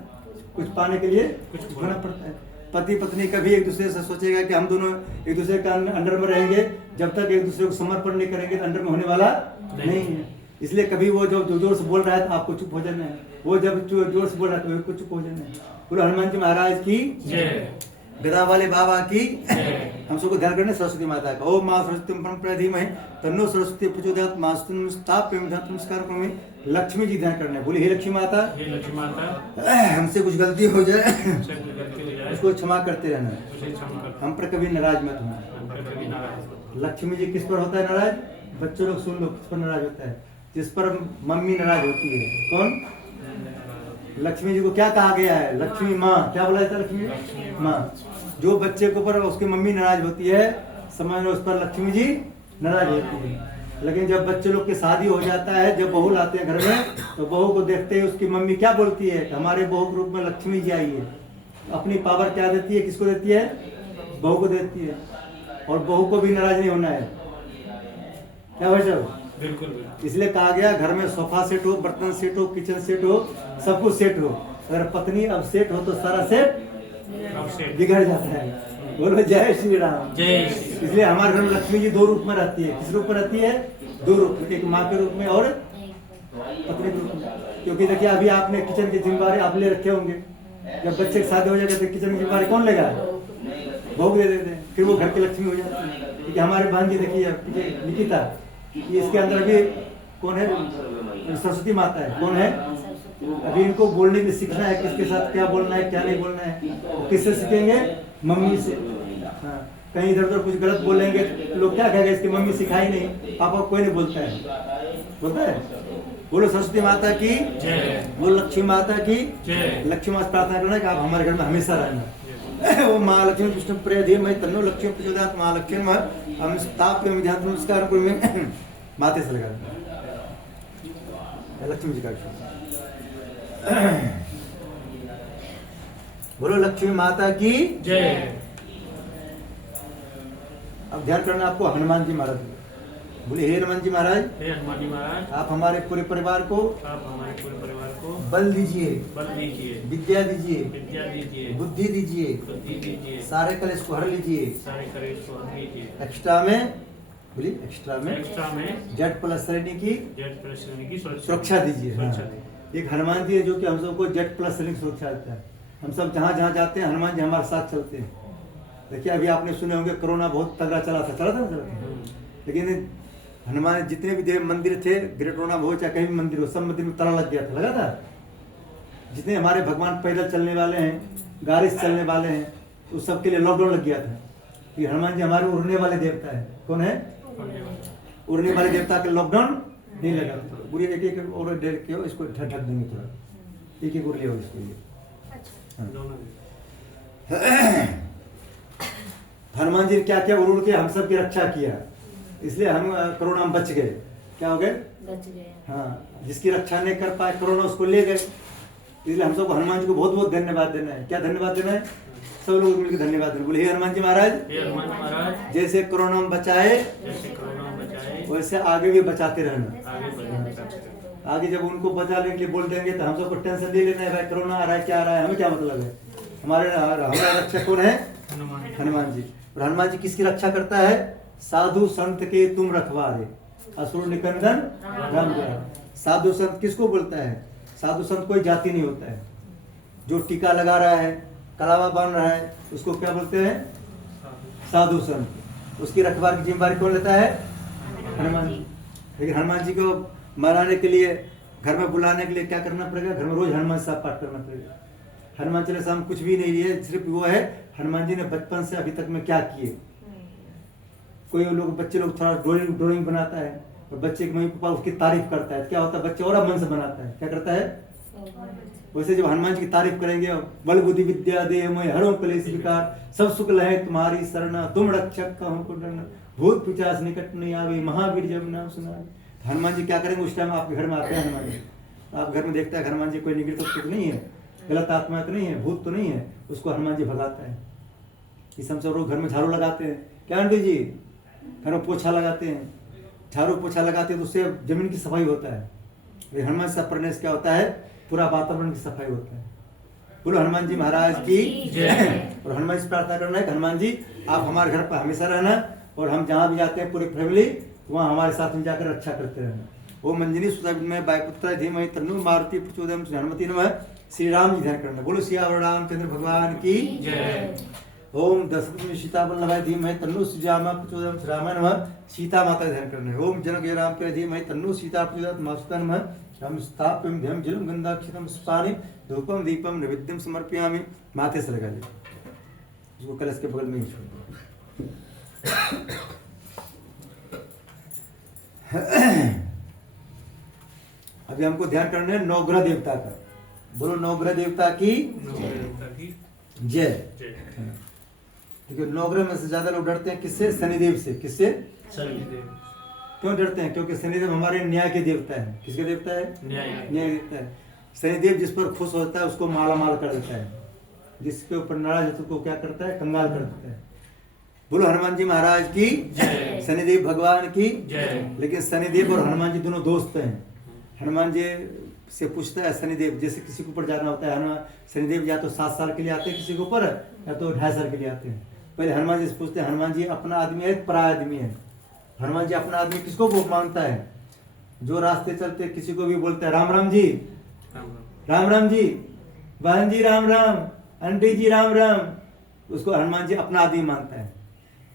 कुछ पाने के लिए कुछ खोना पड़ता है। पति पत्नी कभी एक दूसरे से सोचेगा कि हम दोनों एक दूसरे का अंडर में रहेंगे, जब तक एक दूसरे को समर्पण नहीं करेंगे तो अंडर में होने वाला नहीं है। इसलिए कभी वो जब जोर से बोल रहा है तो आपको चुप हो जाना है, वो जब जोर से बोल रहा है तो आपको चुप हो जाना है। बोलो हनुमान जी महाराज की जय। गदा वाले बाबा की जय। हम सबको ध्यान करना सरस्वती माता का। ओम मां सरस्वती परम धीमहि तन्नो सरस्वती प्रचोदयात् मास्तुम स्थाप्य नमस्कार करोमि। लक्ष्मी जी ध्यान करना है। बोली हे लक्ष्मी माता, हे लक्ष्मी माता, हमसे कुछ गलती हो जाए हमसे कोई गलती हो जाए उसको क्षमा करते रहना, उसे क्षमा कर। हम पर कभी नाराज मत होना। हम पर कभी नाराज मत हो। लक्ष्मी जी किस पर होता है नाराज? बच्चों लोग सुन लो, किस पर नाराज होता है? जिस पर मम्मी नाराज होती है। कौन? लक्ष्मी जी को क्या कहा गया है? लक्ष्मी माँ। क्या बोला जाता है? लक्ष्मी माँ। जो बच्चे के ऊपर उसकी मम्मी नाराज होती है, समझ लो उस पर लक्ष्मी जी नाराज होती है। लेकिन जब बच्चे लोग की शादी हो जाता है, जब बहू लाते हैं घर में, तो बहू को देखते ही उसकी मम्मी क्या बोलती है? हमारे बहू के रूप में लक्ष्मी जी आई है। अपनी पावर क्या देती है? किसको देती है? बहू को देती है। और बहू को भी नाराज नहीं होना है। क्या भाई साहब? बिल्कुल बिल्कुल। इसलिए कहा गया घर में सोफा सेट हो, बर्तन सेट हो, किचन सेट हो, सब कुछ सेट हो। अगर पत्नी अब सेट हो तो सारा सेट अब से बिगड़ जाता है। बोलो जय श्री राम। जय श्री इसलिए हमारे घर में लक्ष्मी जी दो रूप में रहती है। किस रूप में रहती है? दो रूप में, एक माँ के रूप में और पत्नी के रूप में। क्योंकि देखिए अभी आपने किचन की जिम्मेदारी आप ले रखे होंगे, जब बच्चे की शादी हो जाएगा तो किचन की जिम्मेदारी कौन लेगा? बहू दे देते हैं, फिर वो घर की लक्ष्मी हो जाती है। क्योंकि हमारे बहन जी देखिए निकिता, ये इसके अंदर अभी कौन है? सरस्वती माता है। कौन है? अभी इनको बोलने के लिए सीखना है, किसके साथ क्या बोलना है, क्या नहीं बोलना है। किससे सीखेंगे? मम्मी से। हाँ, कहीं इधर उधर कुछ गलत बोलेंगे तो लोग क्या कहेंगे? इसकी मम्मी सिखाई नहीं, पापा कोई नहीं बोलता है। बोलता है? बोलो सरस्वती माता की जय। बोलो लक्ष्मी माता की जय। लक्ष्मी माता से प्रार्थना करना कि आप हमारे घर में हमेशा रहना। वो महालक्ष्मी विष्णु प्रिय धीमहि तन्नो लक्ष्मी प्रचोदयात् महालक्ष्मी हम स्थाप्य ध्यान नमस्कार करोमि। माथे से लगा लक्ष्मी जी का बोलो लक्ष्मी माता की जय। अब ध्यान करना आपको हनुमान जी महाराज। बोले हे हनुमान जी महाराज, हे हनुमान जी महाराज, आप हमारे पूरे परिवार को आप हमारे पूरे परिवार को बल दीजिए, बल दीजिए, विद्या दीजिए, विद्या दीजिए, बुद्धि दीजिए, बुद्धि दीजिए, सारे कलेश को हर लीजिए। सारे कलेश को हर लीजिए। एक्स्ट्रा में बोलिए एक्स्ट्रा में एक्स्ट्रा में जेड प्लस श्रेणी की जेट प्लस श्रेणी की सुरक्षा दीजिए। हाँ। सुरक्षा दीजिए। एक हनुमान जी है जो कि हम सबको जेड प्लस श्रेणी की सुरक्षा देता है। हम सब जहाँ जहाँ जाते हैं हनुमान जी हमारे साथ चलते हैं। देखिए अभी आपने सुने होंगे कोरोना बहुत तगड़ा चला था ना चला था। लेकिन हनुमान जितने भी देव मंदिर थे, ग्रेट रोना हो चाहे कहीं भी मंदिर हो, सब मंदिर में ताला लग गया था, लगा था। जितने हमारे भगवान पैदल चलने वाले हैं, गाड़ी से चलने वाले हैं, उस सब के लिए लॉकडाउन लग गया था। ये हनुमान जी हमारे उड़ने वाले देवता है। कौन है? उड़ने वाले देवता के लॉकडाउन नहीं लगा। पूरी एक एक और डेढ़ के हो, इसको ढक देंगे थोड़ा, एक एक और ले हो इसके लिए। हनुमान जी ने क्या क्या उड़ के हम सब की रक्षा किया, इसलिए हम कोरोना में बच गए। क्या हो गए? बच गए। हाँ, जिसकी रक्षा नहीं कर पाए कोरोना उसको ले गए। इसलिए हम सबको हनुमान जी को बहुत बहुत धन्यवाद देना है। क्या धन्यवाद देना है? सब लोग मिलकर धन्यवाद देना। बोले हे हनुमान जी महाराज, हे हनुमान जी महाराज, जैसे कोरोना में बचाए जैसे कोरोना बचाए वैसे आगे भी बचाते रहना। आगे बढ़े। आगे जब उनको बचाने के लिए बोल देंगे तो हम सबको टेंशन ले लेना है, भाई कोरोना आ रहा है, क्या आ रहा है, हमें क्या मतलब है। हमारा रक्षा कौन है? हनुमान हनुमान जी। और हनुमान जी किसकी रक्षा करता है? साधु संत के तुम रखवारे, असुर निकंदन राम द्वारा। साधु संत किसको बोलता है? साधु संत कोई जाति नहीं होता है। जो टीका लगा रहा है, कलावा बांध रहा है, उसको क्या बोलते हैं? साधु संत। उसकी रखवार की जिम्मेदारी कौन लेता है? हनुमान जी। लेकिन हनुमान जी को मनाने के लिए, घर में बुलाने के लिए क्या करना पड़ेगा? घर में रोज हनुमान साहब पाठ करना पड़ेगा। हनुमान चालीसा हम कुछ भी नहीं लिए, सिर्फ वो है हनुमान जी ने बचपन से अभी तक में क्या किए। कोई लोग बच्चे लोग थोड़ा ड्राइंग बनाता है और बच्चे के मम्मी पापा उसकी तारीफ करता है, क्या होता है? बच्चे और मन से बनाता है, क्या करता है? वैसे जब हनुमान जी की तारीफ करेंगे, बल बुद्धि विद्या दे मैं हरों कलेश विकार, सब सुख लहे तुम्हारी शरणा, तुम रक्षक कहूं को डरना, भूत पिचास निकट नहीं आवे, महावीर जब नाम सुनावे। हनुमान जी क्या करेंगे? उस टाइम आपके घर में आते हैं हनुमान जी, आप घर में देखते हैं हनुमान जी कोई निगृत तो नहीं है, गलत आत्मा तो नहीं है, भूत तो नहीं है, उसको हनुमान जी भगाता है। इस हम सब लोग घर में झाड़ू लगाते हैं, क्या आंटी जी? घर में पोछा लगाते हैं, झाड़ू पोछा लगाते हैं तो उससे जमीन की सफाई होता है। ये हनुमान चालीसा पढ़ने से क्या होता है, पूरा वातावरण की सफाई होता है। बोलो हनुमान जी महाराज की जय। और हनुमान जी प्रार्थना करना है कि हनुमान जी आप हमारे घर पर हमेशा रहना, और हम जहाँ भी जाते हैं पूरी फैमिली वहाँ हमारे साथ में जाकर रक्षा करते रहना। ओम मंजनी सुधा वायुपुत्र धीमहि तन्नो मारुति प्रचोदयात् श्री हनुमति नमः। श्री राम जी ध्यान करना। बोलो सियावर रामचंद्र भगवान की जय। ओम दशरथ सीता वल्लभाय धीमहि तन्नो सुजामा प्रचोदयात् श्री रामाय नमः। सीता माता का ध्यान करना है। ओम जनक राम के धीमहि तन्नो सीता प्रचोदयात् माता नमः। हम स्थाप्यं ध्यं जलं गंधाक्षितं पुष्पाणि धूपम दीपम नैवेद्यम समर्पयामि। माथे से लगा लीजिए, उसको कलश के बगल में ही छोड़ दो। अभी हमको ध्यान करना है नवग्रह देवता का। बोलो नवग्रह देवता की देवता की जय। जय। देखिए नवग्रह में से ज्यादा लोग डरते हैं किससे, शनिदेव से। किससे, शनिदेव। क्यों डरते हैं? क्योंकि शनिदेव हमारे न्याय के देवता है। किसके देवता है? न्याय। न्याय देवता है। शनिदेव जिस पर खुश होता है उसको माला माल कर देता है, जिसके ऊपर नाराज होता है उसको क्या करता है, कंगाल कर देता है। बोलो हनुमान जी महाराज की जय। शनिदेव भगवान की जय। लेकिन शनिदेव और हनुमान जी दोनों दोस्त हैं। हनुमान जी से पूछता है शनिदेव, जैसे किसी के ऊपर जाना होता है हनुमान शनिदेव या तो 7 साल के लिए आते हैं किसी के ऊपर, या तो 2.5 साल के लिए आते हैं। पहले हनुमान जी से पूछते हैं हनुमान जी अपना आदमी है पराया आदमी है? हनुमान जी अपना आदमी किसको वो मानता है? जो रास्ते चलते किसी को भी बोलते हैं राम राम जी, राम राम जी, बहन जी राम राम, आंटी जी राम राम, उसको हनुमान जी अपना आदमी मानता है।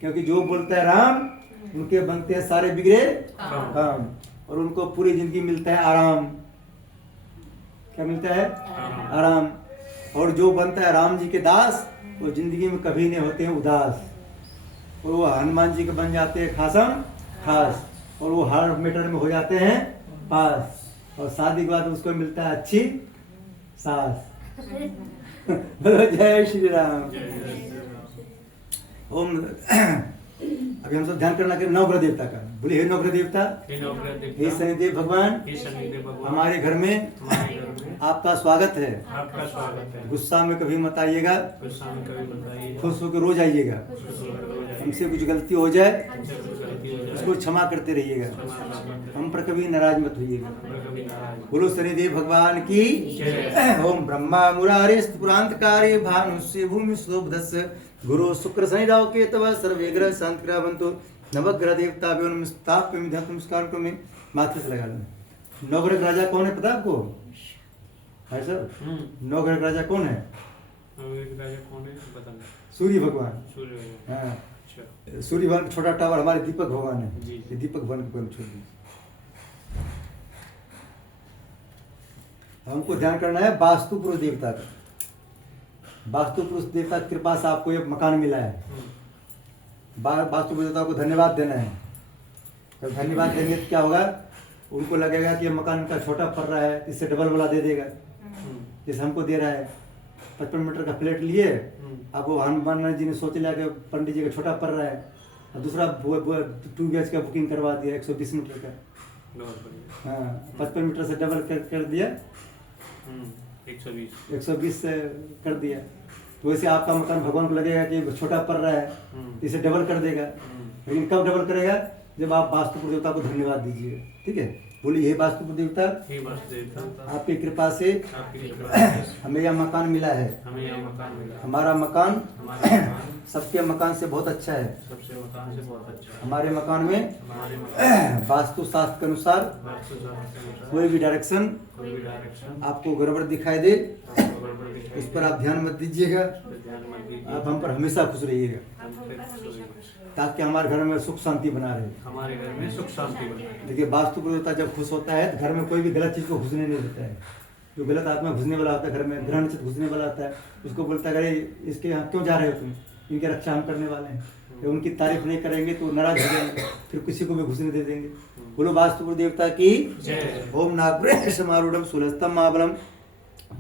क्योंकि जो बोलता है राम उनके बनते हैं सारे बिगड़े काम, और उनको पूरी जिंदगी मिलता है आराम। क्या मिलता है? आराम। और जो बनता है राम जी के दास वो जिंदगी में कभी नहीं होते हैं उदास, और वो हनुमान जी के बन जाते हैं खासम खास, और वो हर मैटर में हो जाते हैं पास, और शादी के बाद उसको मिलता है अच्छी सास। बोलो जय श्री राम। ओम अभी हम सब ध्यान करना कि नवग्रह देवता का। बोले हे नवग्रह देवता, हे शनिदेव भगवान, हमारे घर में आपका स्वागत है। आपका स्वागत है। गुस्सा में कभी मत आइएगा, गुस्सा में कभी बताइए। खुश होकर रोज आइएगा। हमसे कुछ गलती हो जाए उसको क्षमा करते रहिएगा, हम पर कभी नाराज मत होइएगा। बोलो शनिदेव भगवान की जय। ओम ब्रह्मा मुरारे पुरांतकारे भानुष्य भूमि शोभदस्य गुरु शुक्र शनि राहु केतव सर्वे ग्रह शांत ग्रह बंतु नवग्रह देवता नमस्कार को मैं माथे से लगा लूं। नवग्रह राजा कौन है पता है आपको? है सर, नवग्रह राजा कौन है? राजा कौन है बताना। सूर्य भगवान। सूर्य भगवान। हाँ, अच्छा। सूर्य भगवान का छोटा टावर हमारे दीपक भगवान है। जी। ये दीपक भगवान को छोड़ दीजिए। हमको ध्यान करना है वास्तु पुरुष देवता का। वास्तु पुरुष देवता की कृपा से आपको ये मकान मिला है। वास्तु पुरुष देवता को धन्यवाद देना है। जब धन्यवाद देंगे तो क्या होगा, उनको लगेगा कि ये मकान उनका छोटा पड़ रहा है, इससे डबल वाला दे देगा। जैसे हमको दे रहा है 55 मीटर का फ्लैट लिए, अब वो हनुमान जी ने सोच लिया कि पंडित जी का छोटा पड़ रहा है, और दूसरा 2 BH का बुकिंग करवा दिया 120 मीटर का। हाँ, 55 मीटर से डबल कर दिया, 120 से कर दिया। तो वैसे आपका मकान भगवान को लगेगा कि छोटा पड़ रहा है, इसे डबल कर देगा। लेकिन कब डबल करेगा? जब आप वास्तु देवता को धन्यवाद दीजिए। ठीक है, बोलिए हे वास्तु देवता, आपकी कृपा से हमें यह मकान मिला है। हमारा मकान सबके मकान से बहुत अच्छा है। सबसे मकान से बहुत अच्छा है। हमारे मकान में वास्तु शास्त्र के अनुसार कोई भी डायरेक्शन आपको गड़बड़ दिखाई दे उस पर आप ध्यान मत दीजिएगा। आप हम पर हमेशा खुश रहिएगा, ताकि हमारे घर में सुख शांति बना रहे। हमारे घर में सुख शांति बने। देखिए वास्तु देवता जब खुश होता है तो घर में कोई भी गलत चीज को घुसने नहीं देता है। जो गलत आत्मा घुसने वाला होता है घर में, ग्रहण चित्त घुसने वाला होता है, उसको बोलता है अरे इसके यहाँ क्यों जा रहे हो तुम, इनकी रक्षा हम करने वाले हैं। तो उनकी तारीफ नहीं करेंगे तो नाराज हो जाएंगे, फिर किसी को भी घुसने दे देंगे। बोलो वास्तु देवता की जय। ओम नागपुर समारूढ़ सुलस्तम महाबलम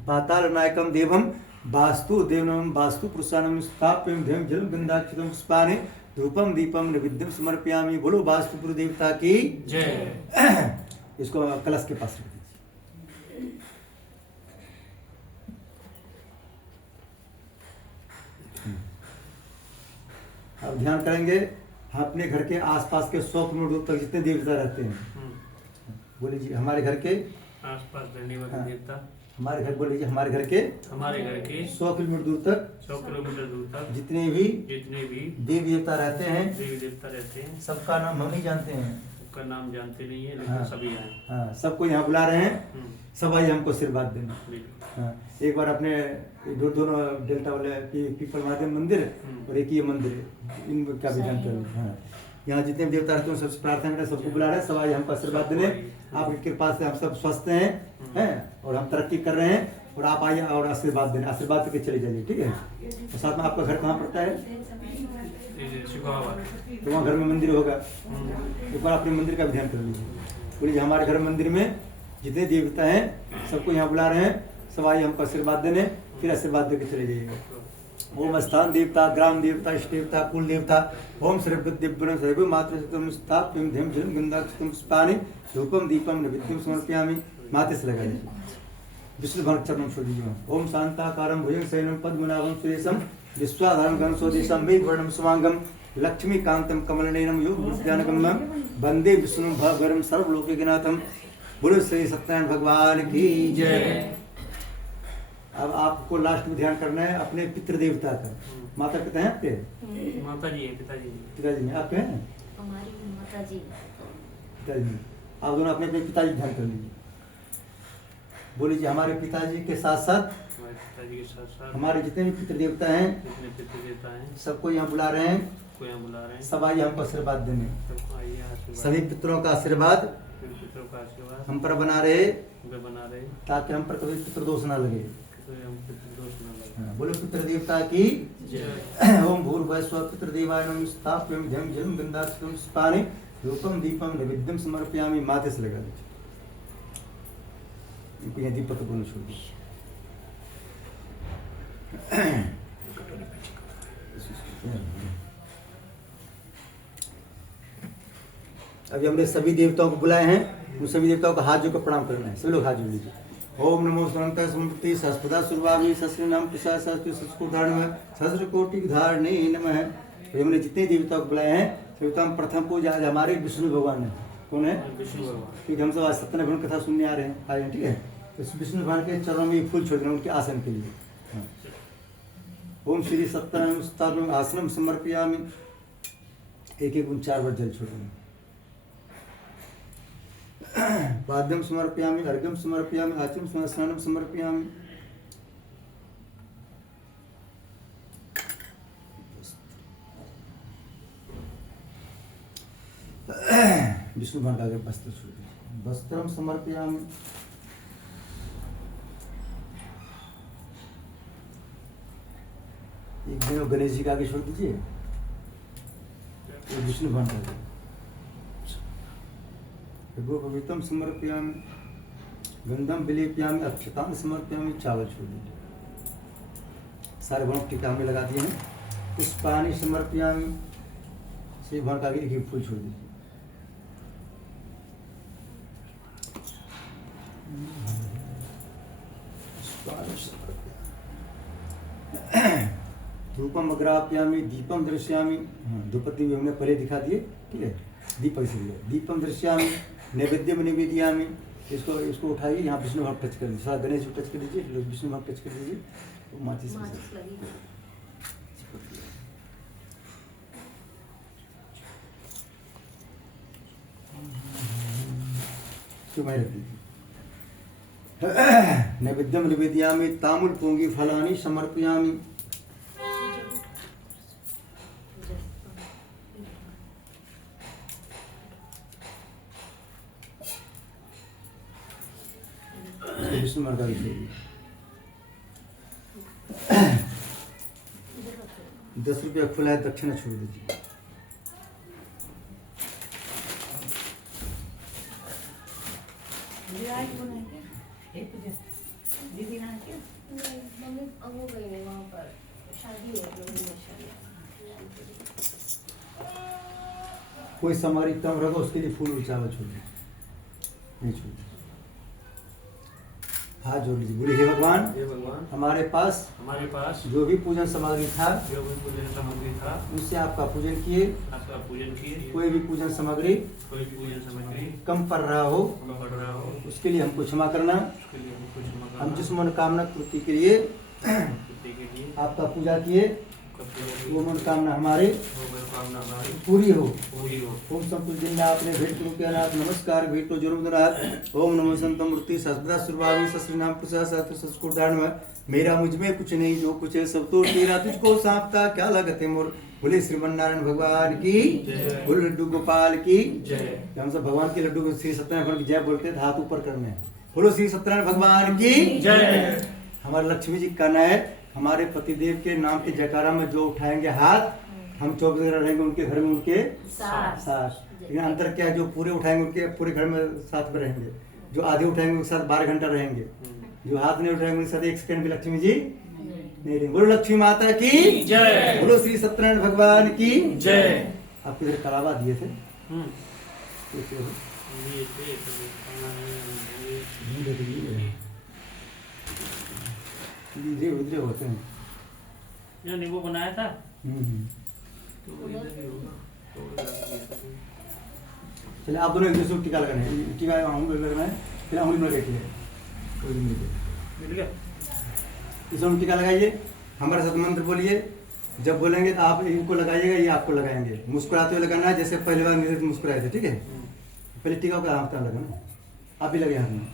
पाताल नायकम देवम वास्तु देवनम वास्तु पुरुषानम स्थाप्यम ध्यम जलम गंधाक्षितम पुष्पानि धूपम दीपम नैवेद्यम समर्पयामि। बोलो वास्तु देवता की जय। इसको कलश के पास रख दीजिए। अब ध्यान करेंगे, हम अपने घर के आसपास के 100 किलोमीटर दूर तक जितने देवता रहते हैं, बोले जी हमारे घर के आसपास रहने वाले हाँ। देवता हमारे घर, बोल लीजिए, हमारे घर के हमारे घर के 100 किलोमीटर दूर तक 100 किलोमीटर दूर तक जितने भी जितने भी देवी देवता रहते हैं देवी देवता रहते हैं सबका नाम हम नहीं जानते हैं। सबका नाम जानते नहीं है, हाँ। लेकिन सभी आए। हाँ, सबको यहाँ बुला रहे हैं, सब आइए हमको आशीर्वाद देना। बिल्कुल। हाँ, एक बार अपने दोनों डेल्टा वाले पीपल महादेव मंदिर और एक ये मंदिर है, इनका भी ध्यान कर लीजिए। हाँ, यहाँ जितने भी देवता रहते हैं सबसे प्रार्थना करें, सबको बुला रहे हैं, सब आइए हमको आशीर्वाद देने। आपकी कृपा से हम सब स्वस्थ हैं और हम तरक्की कर रहे हैं, और आप आइए और आशीर्वाद देने, आशीर्वाद करके चले जाइए, ठीक है। और साथ में आपका घर कहाँ पड़ता है? ये शिकोहाबाद। तो वहाँ घर में मंदिर होगा, एक बार अपने मंदिर का भी ध्यान कर लीजिए। बोलिए हमारे घर मंदिर में जितने देवता हैं सबको यहाँ बुला रहे हैं, सब आइए हमको आशीर्वाद देने, फिर आशीर्वाद देके चले जाइएगा। ओम स्थान देवता, ग्राम देवता, इष्ट देवता, कुल देवता, ओम सर्व दिव्य सर्व मात्र स्थाप्यम धम जल गंधाक्षतम पुष्पाणि धूपम दीपम नैवेद्यम समर्पयामि। माथे से लगा लीजिए, विष्णु भक्त चरणों छोड़ दीजिए। ओम शांताकारं भुजंग शयनं पद्मनाभं सुरेशं विश्वाधारं गं स्वदेशं वेदवर्णं स्वांगं लक्ष्मीकान्तं कमलनयनं योगज्ञानगम्यं वंदे विष्णुं भवघरं सर्वलोकैकनाथं। बोलो श्री सत्यनारायण भगवान की जय। अब आपको लास्ट में ध्यान करना है अपने पितृ देवता का। माता पिता हैं आपके? माता जी है, पिताजी नहीं। पिताजी नहीं आपके हैं? हमारी माता जी पिताजी नहीं। आप दोनों अपने अपने पिताजी ध्यान कर लीजिए। बोलिए हमारे पिताजी के साथ साथ हमारे पिताजी के साथ साथ हमारे जितने भी पितृ देवता हैं जितने पितृ देवता हैं सबको यहाँ बुला रहे हैं, को यहाँ बुला रहे हैं। सब आइए हमको आशीर्वाद देने। सबको आइए आशीर्वाद। सभी पितरों का आशीर्वाद सभी पितरों का आशीर्वाद हम पर बना रहे, वे बना रहे, ताकि हम पर कभी पितृदोष ना लगे। तो हम पितृदोष न लगे। हाँ, बोलो पितृ देवता की जय। ओम भूर्भुवः स्वः पितृदेवाय नमः स्थाप्यं धम जलम गंधाक्षतम पुष्पाणि धूपम दीपम नैवेद्यम समर्पयामि। माथे से लगा लीजिए, इनको यहाँ दीपक बोलना छोड़ दीजिए। अभी हमने सभी देवताओं को बुलाए हैं, उन सभी देवताओं का हाथ जोड़ कर प्रणाम करना है। सभी लोग हाथ जोड़ लीजिए। ओम नमो स्वंत स्मृति सहस्रदा सुरभावी सहस्र नाम प्रसाद सहस्र सहस्रकोटि सहस्र कोटि धारणे नमः। अभी हमने जितने देवताओं को बुलाए हैं देवता हम प्रथम पूजा आज हमारे विष्णु भगवान है। कौन है? विष्णु भगवान। क्योंकि हम सब आज सत्यनारायण भगवान कथा सुनने आ रहे हैं, आए हैं, ठीक है। तो इस विष्णु भगवान के चरणों में ये फूल छोड़ देना उनके आसन के लिए। हाँ। ओम श्री सत्यनारायण स्थापन आसनम समर्पयामि। एक एक 4 बार जल छोड़ना। पाद्यम समर्पयामि, अर्घ्यम समर्पयामि, आचम स्नानम समर्पयामि। विष्णु भगवान का आगे वस्त्र छोड़ दीजिए। वस्त्रम समर्पयामि। एक दिन गणेश जी का आगे छोड़ दीजिए, एक विष्णु भगवान का आगे। पवित्रम समर्पयामि, गंधम विलेपयामि, अक्षतां समर्पयामि। चावल छोड़ दीजिए। सारे भगवान टीका हमने लगा दिए हैं। पुष्पाणि समर्पयामि। श्री भगवान का आगे एक एक फूल छोड़ दीजिए। धूपम अग्राप्यामि, दीपम दृश्यामि। धूपति भी हमने पहले दिखा दिए, ठीक है। दीपक से लिया। दीपम दृश्यामि, नैवेद्यम निवेदयामि। इसको उठाइए, यहाँ विष्णु भक्त टच कर दीजिए। सारा गणेश को टच कर दीजिए, विष्णु भक्त टच कर दीजिए। तो माचिस लगी रख दीजिए। नैवेद्यम निवेदयामि, तामुल पूंगी फलानि समर्पयामि। विष्णु भगवान का भी 10 रुपया खुला है, दक्षिणा छोड़ दीजिए। दीदी ना क्या मम्मी अब वो गई है वहाँ पर शादी हो गई। कोई समारी कम रखो, उसके लिए फूल और चावल छोड़ दीजिए, नहीं छोड़ दीजिए। हाथ जोड़ लीजिए, बोले हे भगवान हे भगवान हमारे पास हमारे पास जो भी पूजन सामग्री था जो भी पूजन सामग्री था उससे आपका पूजन किए, आपका पूजन किए, कोई भी पूजन सामग्री कोई पूजन सामग्री कम पड़ रहा हो कम पड़ रहा हो उसके लिए हमको क्षमा करना। उसके लिए हमको क्षमा करना। हम जिस मनोकामना पूर्ति के लिए पूर्ति के लिए आपका पूजा किए आपका पूजा किए, वो मनोकामना हमारे वो मनोकामना हमारी पूरी हो। पूरी हो। ओम संपूर्ण आपने भेंट करो के अनाथ नमस्कार भेंटो जरूर ओम नमो संतम मूर्ति सदा सुरभावी सस्त्री नाम प्रसाद सातु संस्कृतान में मेरा मुझ में कुछ नहीं जो कुछ है सब तो तेरा, तुझको सांपता क्या लगते मोर। बोले श्रीमन नारायण भगवान की जय। बोले लड्डू गोपाल की जय। हम सब भगवान के लड्डू को श्री सत्यनारायण भगवान की जय बोलते हैं, हाथ ऊपर करने हैं। बोलो श्री सत्यनारायण भगवान की जय। हमारे लक्ष्मी जी का कहना है हमारे पतिदेव के नाम के जयकारा में जो उठाएंगे हाथ हम 24 घंटे रहेंगे उनके घर में उनके साथ। लेकिन अंतर क्या है, जो पूरे उठाएंगे उनके पूरे घर में साथ में रहेंगे, जो आधे उठाएंगे उनके साथ 12 घंटा रहेंगे, जो हाथ नहीं उठाएंगे उनके साथ 1 सेकंड भी लक्ष्मी जी नहीं रहेंगे। बोलो लक्ष्मी माता की जय। बोलो श्री सत्यनारायण भगवान की जय। आपको इधर कलावा दिए थे ये थे धीरे उधरे होते हैं। जो नींबू बनाया था हम्म। तो इधर ही होगा तो इधर ही है। चलिए आप दोनों एक दूसरे को टीका लगाना है, टीका हम लोग लगाना है, फिर उंगली में रखिए कोई नहीं दे। मिल गया। इसमें टीका लगाइए, हमारे साथ मंत्र बोलिए, जब बोलेंगे तो आप इनको लगाइएगा, ये आपको लगाएंगे। मुस्कुराते हुए लगाना है जैसे पहली बार मेरे मुस्कुराए थे, ठीक है। पहले टीका का हाथ लगाना, आप भी लगे हाथ में।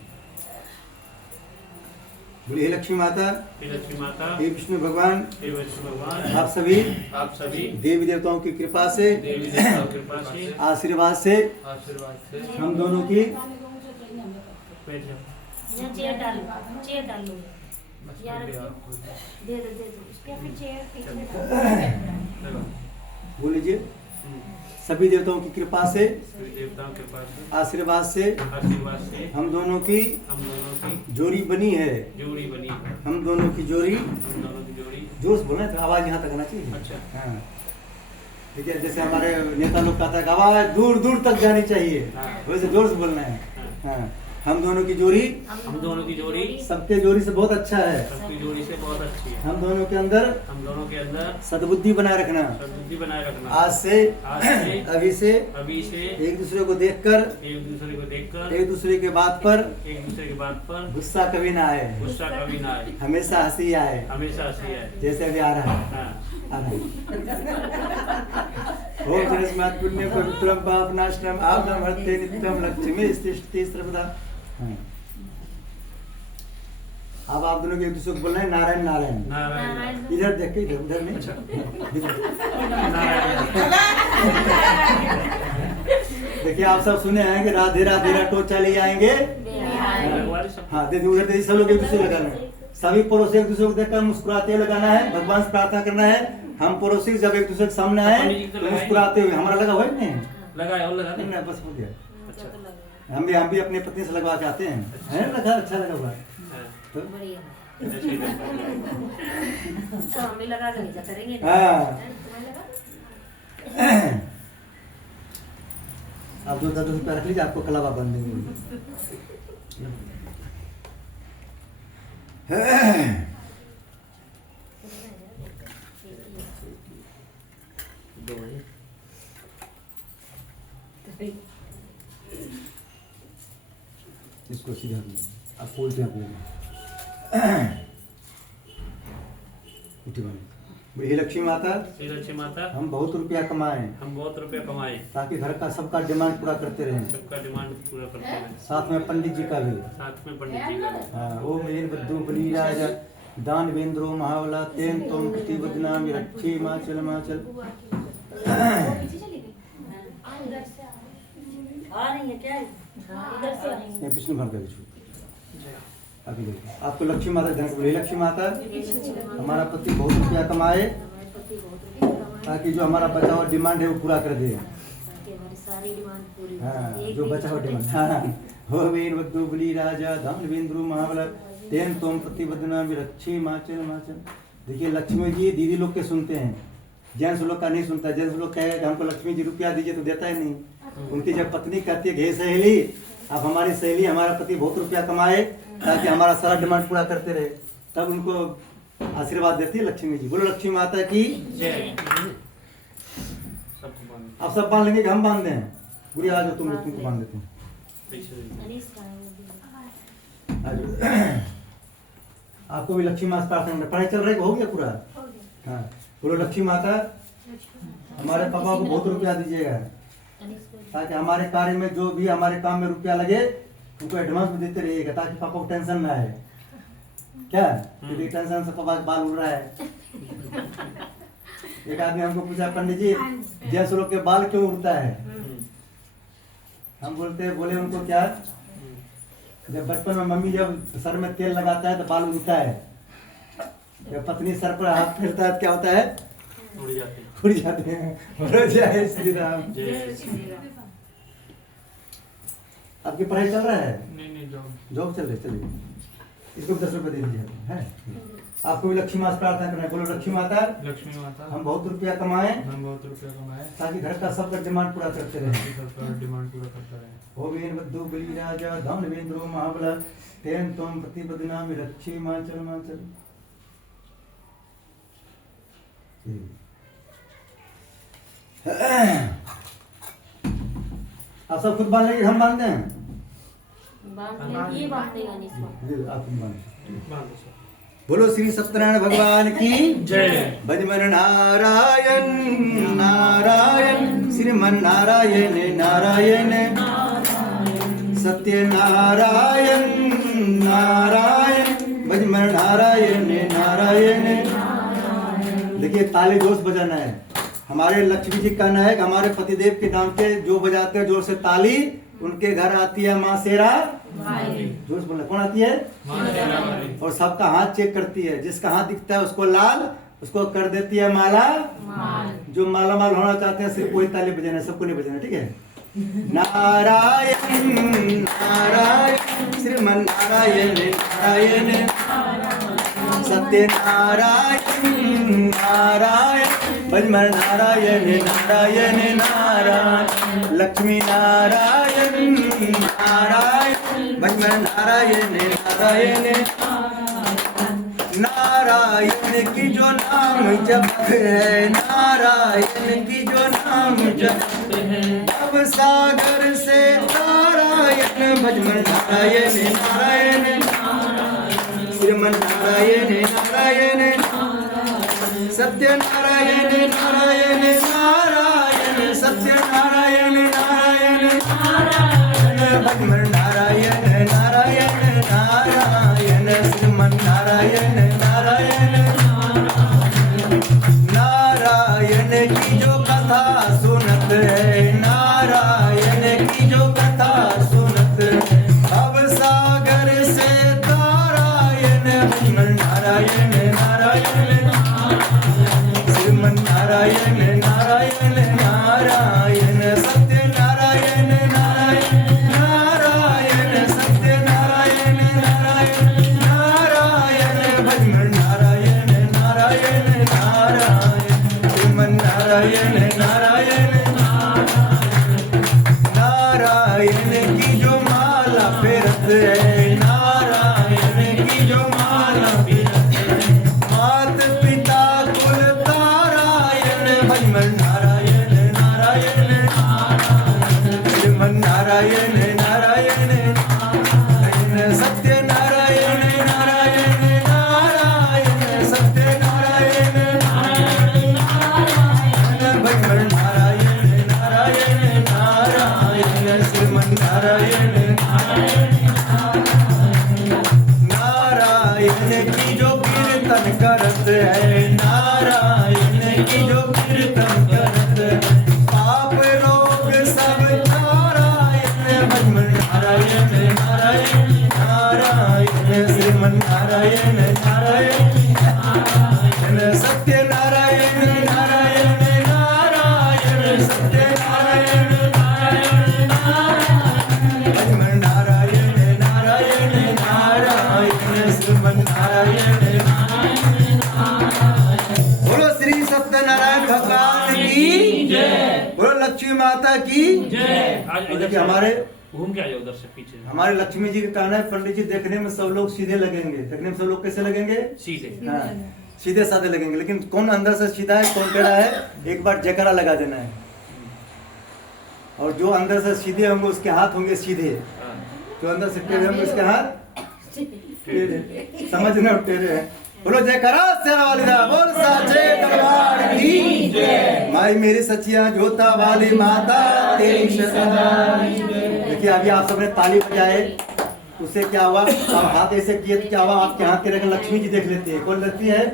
बोलिए हे लक्ष्मी माता, हे लक्ष्मी माता, हे विष्णु भगवान, हे विष्णु भगवान, आप सभी आप देवी देवताओं की कृपा से देवी देवताओं की कृपा से आशीर्वाद से आशीर्वाद से हम दोनों की बैठ जाओ। यहाँ चेयर डाल लो बस यार, बैठ जाओ। दे दो उसके फिर चेयर पीछे लगाओ। बोल लीजिए सभी देवताओं की कृपा से सभी देवताओं के पास से आशीर्वाद से आशीर्वाद से हम दोनों की जोड़ी बनी है। जोड़ी बनी है। हम दोनों की जोड़ी, हम दोनों की जोड़ी। जोर से बोलना है, तो आवाज यहाँ तक आना चाहिए। अच्छा। हाँ ठीक है, जैसे हमारे नेता लोग कहता है कि आवाज दूर दूर तक जानी चाहिए, हाँ। वैसे जोर से बोलना है। हाँ हम दोनों की जोड़ी हम दोनों की जोड़ी सबके जोड़ी से बहुत अच्छा है। सबकी जोड़ी से बहुत अच्छी है। हम दोनों के अंदर हम दोनों के अंदर सद्बुद्धि बनाए रखना। सद्बुद्धि बनाए रखना। आज से अभी से एक दूसरे को देखकर एक दूसरे को देखकर एक दूसरे के बात पर एक दूसरे की बात पर गुस्सा कभी ना आए, गुस्सा कभी ना आए, हमेशा हंसी आए, हमेशा हंसी आए। जैसे अभी आ रहा है। हाँ। आ रहा है। ओम जगन्नाथ पुण्य पवित्रम पापनाशनम आप्तम हरते नित्यम लक्ष्मी स्थिष्टि सर्वदा। हाँ। अब आप दोनों के एक दूसरे को बोलना है नारायण नारायण। नारायण। इधर देख के इधर उधर नहीं। देखिए आप सब सुने हैं कि राधे राधे राटो चले आएंगे। हाँ दे उधर दे, सब लोग एक दूसरे लगाना है, सभी पड़ोसी एक दूसरे को देखकर मुस्कुराते हुए लगाना है, भगवान से प्रार्थना करना है। हम पड़ोसी जब एक दूसरे के सामने आए तो मुस्कुराते हुए, हमारा लगा हुआ है नहीं लगाया और लगा नहीं, बस हो गया। अच्छा। हम भी अपनी पत्नी से लगवा के आते हैं, है ना, लगा अच्छा लगा हुआ है। तो बढ़िया ऐसे ही लगता तो हम भी लगा कर नहीं करेंगे। हाँ। तुम्हें लगा? आप 2-10 रुपया रख लीजिए, आपको कलावा बन देंगे। दो है। इसको सीधा आप बोलते हैं हे लक्ष्मी माता, श्री लक्ष्मी माता, हम बहुत रुपया कमाएं हम बहुत रुपया कमाए, ताकि घर का सबका डिमांड पूरा करते रहें, सबका डिमांड पूरा करते हैं, साथ में पंडित जी का भी। साथ में पंडित जी का भी। हाँ, ओम वीर बद्धु बलिराज दान वेंद्रो महावला तेन तुम प्रति बदनाम रक्षी माचल माचल। आ रही है क्या? इधर से आ रही है। ये विष्णु भर का विष्णु अभी देखिए आपको लक्ष्मी माता धन बोले लक्ष्मी माता हमारा पति बहुत रुपया कमाए ताकि जो हमारा बचा हुआ डिमांड है वो पूरा कर दे। हमारी सारी डिमांड पूरी हो हाँ जाए। जो बचा हुआ डिमांड। हाँ हो वीर बद्धु बलि राजा धन वेंद्रु महाबल तेन तुम प्रतिबद्धना विरक्षी माचल माचल। देखिए लक्ष्मी जी दीदी लोग के सुनते हैं, जेंट्स लोग का नहीं सुनता। जेंट्स लोग कहेगा कि हमको लक्ष्मी जी रुपया दीजिए तो देता ही नहीं। उनकी जब पत्नी कहती है हे सहेली आप हमारी सहेली हमारा पति बहुत रुपया कमाए ताकि हमारा सारा डिमांड पूरा करते रहे, तब उनको आशीर्वाद देती है लक्ष्मी जी। बोलो लक्ष्मी माता की जय। सबको बांध आप सब बांध लेंगे कि हम बांध दें? बुरी आज हो तुमको बांध देते हैं। पीछे आपको भी लक्ष्मी माता प्रार्थना करना। पढ़ाई चल रही है, हो गया पूरा? हो गया। हाँ, बोलो लक्ष्मी माता हमारे पापा को बहुत रुपया दीजिएगा ताकि हमारे कार्य में जो भी हमारे काम में रुपया लगे उनको एडवांस में देते रहिएगा ताकि पापा को टेंशन ना आए। क्या? क्योंकि टेंशन से पापा का बाल उड़ रहा है। एक आदमी हमको पूछा, पंडित जी जेंट्स लोग के बाल क्यों उड़ता है? हम बोले उनको क्या, जब बचपन में मम्मी जब सर में तेल लगाता है तो बाल उड़ता है, जब पत्नी सर पर हाथ फेरता है तो क्या होता है? उड़ जाते हैं। उड़ जाते हैं। बोलो जय श्री राम। जय श्री राम। आपकी पढ़ाई चल रहा है? नहीं जॉब चल रही, चलिए इसको 10 रुपए दे दीजिए। है आपको भी लक्ष्मी माता प्रार्थना करना है। बोलो लक्ष्मी माता हम बहुत रुपया कमाएं ताकि घर का सबका डिमांड पूरा करते रहे। डिमांड पूरा करता रहे। ओ वीर बद्दू बलि राजा धन वेंद्रो महाबला तेन तुम प्रतिपदनामि रक्षी माचल माचल। आप सब खुद बांध लेंगे, हम बांध दें? बांध ले, ये बांध देगा नहीं इसको। आप तुम बांध। बांध दो सर। बोलो श्री सत्यनारायण भगवान की जय। भजमन नारायण नारायण श्रीमन नारायण नारायण सत्य नारायण नारायण भजमन नारायण नारायण। देखिए ताली जोश बजाना है। हमारे लक्ष्मी जी का कहना है कि हमारे पतिदेव के नाम के जो बजाते हैं जोर से ताली, उनके घर आती है माँ शेरा जोश बोलना। कौन आती है? और सबका हाथ चेक करती है, जिसका हाथ दिखता है उसको लाल, उसको कर देती है माला। जो माला माल होना चाहते हैं सिर्फ वही ताली बजाना, सबको नहीं बजाना, ठीक है? नारायण नारायण श्रीमन नारायण नारायण सत्य नारायण नारायण भजमन नारायण नारायण नारायण लक्ष्मी नारायण नारायण भजमन नारायण नारायण। नारायण की जो नाम जपत है, नारायण की जो नाम जपत है, अब सागर से नारायण भजमन नारायण नारायण श्रीमन नारायण नारायण सत्य नारायण नारायण नारायण सत्य नारायण नारायण भजमन नारायण नारायण नारायण श्रीमन नारायण नारायण। नारायण की जो कथा सुनत है, नारायण की जो कथा सुनत है, अब सागर से भजमन नारायण नारायण श्रीमन नारायण नारायण नारायण सत्य नारायण नारायण नारायण सत्य नारायण नारायण नारायण भजमन नारायण नारायण नारायण श्रीमन नारायण नारायण। नारायण की जो माला फेरत है, नारायण की जो माला फेरत है, मात पिता कुल तारायण भजमन नारायण नारायण श्रीमन नारायण नारायण सत्य नारायण नारायण नारायण सत्य नारायण भजमन नारायण नारायण नारायण श्रीमन नारायण नारायण की जो कीर्तन करत है, नारायण की जो कीर्तन करत है, पाप लोग सब नारायण भजमन नारायण नारायण नारायण श्रीमन नारायण नारायण सत्य नारायण नारायण नारायण सत्य नारायण नारायण भजमन नारायण नारायण नारायण श्रीमन नारायण नारायण। बोले कि हमारे घूम के आ जाओ उधर से पीछे हमारे लक्ष्मी जी का कहना है, पंडित जी देखने में सब लोग सीधे लगेंगे, देखने में सब लोग कैसे लगेंगे? सीधे। हाँ, सीधे साधे लगेंगे, लेकिन कौन अंदर से सीधा है कौन टेढ़ा है, एक बार जयकारा लगा देना है। और जो अंदर से सीधे होंगे उसके हाथ होंगे सीधे, जो अंदर से टेढ़े होंगे उसके हाथ टेढ़े। समझना टेढ़े है। बोलो जयकारा शेरा वाली दा, बोल साचे दरबार की जय। माई मेरी सचिया जोता वाली माता तेरी शरण। देखिए अभी आप सबने ताली बजाए, उससे क्या हुआ? अब हाथ ऐसे किए तो क्या हुआ? आपके हाथ के रेखा लक्ष्मी जी देख लेती है। कौन देखती है?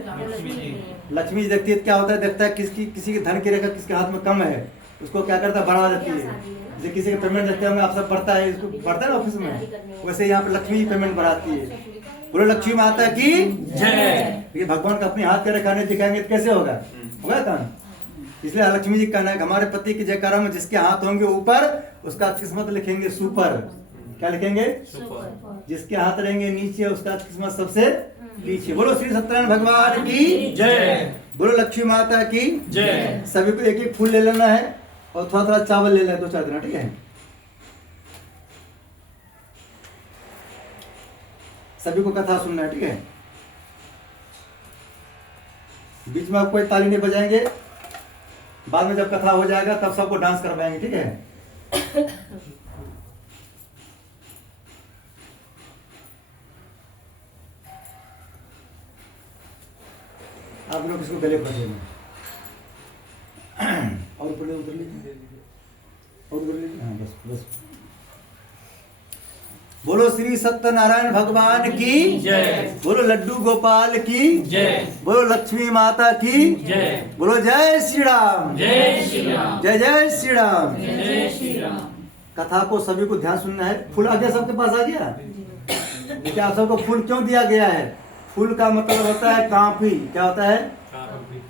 लक्ष्मी जी देखती है तो क्या होता है? देखता है किसी के धन की रेखा किसके हाथ में कम है, उसको क्या करता है? बढ़ा देती है। जैसे किसी का पेमेंट देखते हैं आप सब बढ़ता है, इसको बढ़ता है ना ऑफिस में, वैसे यहाँ पे लक्ष्मी जी पेमेंट बढ़ाती है। बोलो लक्ष्मी माता की जय। ये भगवान का अपने हाथ के रेखा नहीं दिखाएंगे तो कैसे होगा? होगा काम। इसलिए लक्ष्मी जी कहना है कि हमारे पति की जयकारा में जिसके हाथ होंगे ऊपर उसका किस्मत लिखेंगे सुपर। क्या लिखेंगे? सुपर। जिसके हाथ रहेंगे नीचे उसका किस्मत सबसे पीछे। बोलो श्री सत्यनारायण भगवान की जय। बोलो लक्ष्मी माता की जय। सभी को एक एक फूल ले लेना है और थोड़ा थोड़ा चावल ले लेना, 2-4 देना, ठीक है? सभी को कथा सुनना है, ठीक है? बीच में आप कोई ताली नहीं बजाएंगे, बाद में जब कथा हो जाएगा तब सबको डांस करवाएंगे, ठीक है? आप लोग इसको गले फंसे में और ऊपर उधर लीजिए और उधर लीजिए। हाँ बस बस। बोलो श्री सत्यनारायण भगवान की जय। बोलो लड्डू गोपाल की जय। बोलो लक्ष्मी माता की जय। बोलो जय श्री राम। जय श्री राम। जय जय श्री राम। जय श्री राम। कथा को सभी को ध्यान सुनना है। फूल आ गया सबके पास? आ गया? देखिए आप सबको फूल क्यों दिया गया है? फूल का मतलब होता है कॉपी, क्या होता है?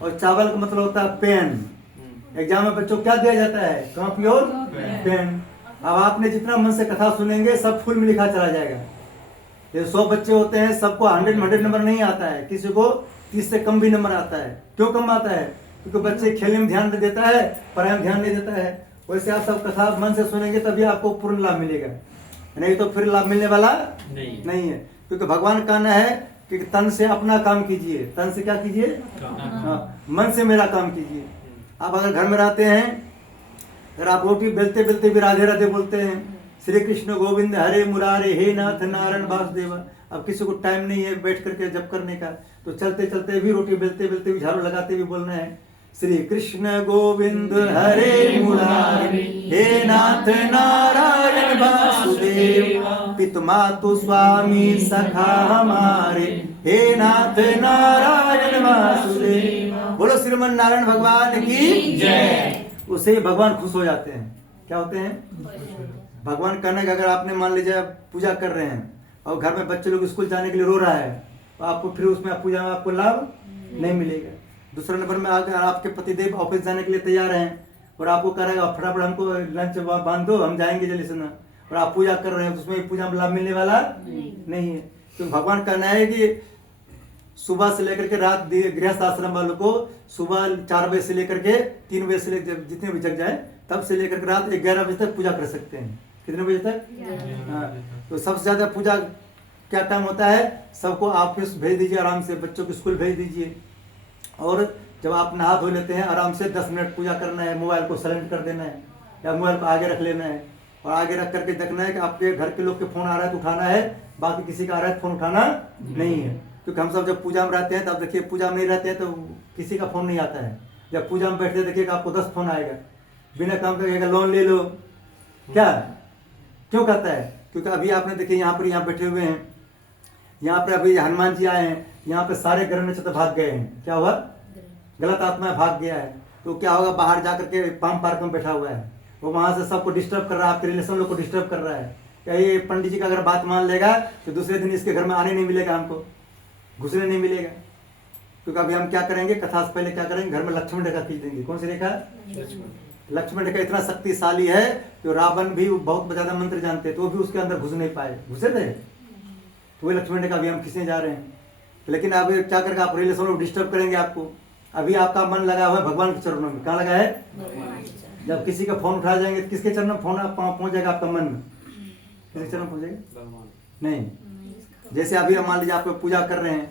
और चावल का मतलब होता है पेन। एग्जाम में बच्चों क्या दिया जाता है? कॉपी और पेन। अब आपने जितना मन से कथा सुनेंगे सब फूल में लिखा चला जाएगा। ये 100 बच्चे होते हैं, सबको 100 में 100 नंबर नहीं आता है, किसी को 30 से कम भी नंबर आता है। क्यों कम आता है? क्योंकि बच्चे खेलने में ध्यान देता है, पढ़ाई में ध्यान नहीं देता है। वैसे आप सब कथा मन से सुनेंगे तभी आपको पूर्ण लाभ मिलेगा, नहीं तो फिर लाभ मिलने वाला नहीं है। क्योंकि भगवान का कहना है कि तन से अपना काम कीजिए। तन से क्या कीजिए? मन से मेरा काम कीजिए। आप अगर घर में रहते हैं, अगर आप रोटी बेलते बेलते भी राधे राधे बोलते हैं, श्री कृष्ण गोविंद हरे मुरारे हे नाथ नारायण वासुदेवा, अब किसी को टाइम नहीं है बैठ करके जप करने का, तो चलते चलते भी रोटी बेलते बेलते भी झाड़ू लगाते भी बोलना है श्री कृष्ण गोविंद हरे मुरारे हे नाथ नारायण वासुदेव, पिता मातु स्वामी सखा हमारे हे नाथ नारायण वासुदेव। बोलो श्रीमन नारायण भगवान की जय। उससे ही भगवान खुश हो जाते हैं। क्या होते हैं? भगवान कहने का अगर आपने मान लीजिए पूजा कर रहे हैं और घर में बच्चे लोग स्कूल जाने के लिए रो रहा है, तो आपको फिर उसमें पूजा में आपको लाभ नहीं मिलेगा। दूसरे नंबर में अगर आपके पतिदेव ऑफिस जाने के लिए तैयार हैं और आपको कह रहे हैं फटाफट हमको लंच बांध दो, हम जाएंगे जल्दी से ना, और आप पूजा कर रहे हैं तो उसमें पूजा में लाभ मिलने वाला नहीं है। तो भगवान कहना है कि सुबह से लेकर के रात गृहस्थ आश्रम वालों को सुबह 4 बजे से लेकर के 3 बजे से लेकर जितने बजे जग जाए तब से लेकर के रात 11 बजे तक पूजा कर सकते हैं। कितने बजे तक? हाँ। तो सबसे ज्यादा पूजा क्या टाइम होता है? सबको ऑफिस भेज दीजिए, आराम से बच्चों को स्कूल भेज दीजिए, और जब आप नहा धो लेते हैं आराम से 10 मिनट पूजा करना है। मोबाइल को साइलेंट कर देना है या मोबाइल को आगे रख लेना है, और आगे रख करके देखना है कि आपके घर के लोग के फोन आ रहा है तो उठाना है, बाकी किसी का आ रहा है फोन उठाना नहीं है। क्योंकि हम सब जब पूजा में रहते हैं तब देखिए, पूजा में नहीं रहते हैं तो किसी का फोन नहीं आता है। जब पूजा में बैठते देखिएगा आपको 10 फोन आएगा, बिना काम करेगा लोन ले लो। क्या क्यों कहता है? क्योंकि अभी आपने देखिए यहाँ बैठे हुए हैं, यहाँ पर अभी हनुमान जी आए हैं, यहाँ पे सारे ग्रह नक्षत्र भाग गए हैं। क्या हुआ? गलत आत्मा भाग गया है। तो क्या होगा? बाहर जाकर के पाम पार्क में बैठा हुआ है, वो वहां से सबको डिस्टर्ब कर रहा है, आपके रिलेशन लोग को डिस्टर्ब कर रहा है। क्या ये पंडित जी का अगर बात मान लेगा तो दूसरे दिन इसके घर में आने नहीं मिलेगा, हमको घुसने नहीं मिलेगा। क्योंकि अभी हम क्या करेंगे? कथा से पहले क्या करेंगे? घर में लक्ष्मण रेखा खींच देंगे। कौन सी रेखा? लक्ष्मण रेखा इतना शक्तिशाली है तो रावण भी बहुत ज्यादा मंत्र जानते तो भी उसके अंदर घुस नहीं पाए, घुसे थे। तो वही लक्ष्मण रेखा अभी हम खींचने जा रहे हैं। लेकिन अब क्या करके आप रिलेशन लोग डिस्टर्ब करेंगे आपको। अभी आपका मन लगा हुआ है भगवान के चरणों में। कहाँ लगा है? जब किसी का फोन उठा जाएंगे तो किसके चरण में फोन पहुंच जाएगा आपका मन में? किसके चरण में पहुंचेगा? भगवान। नहीं। जैसे अभी मान लीजिए आप पूजा कर रहे हैं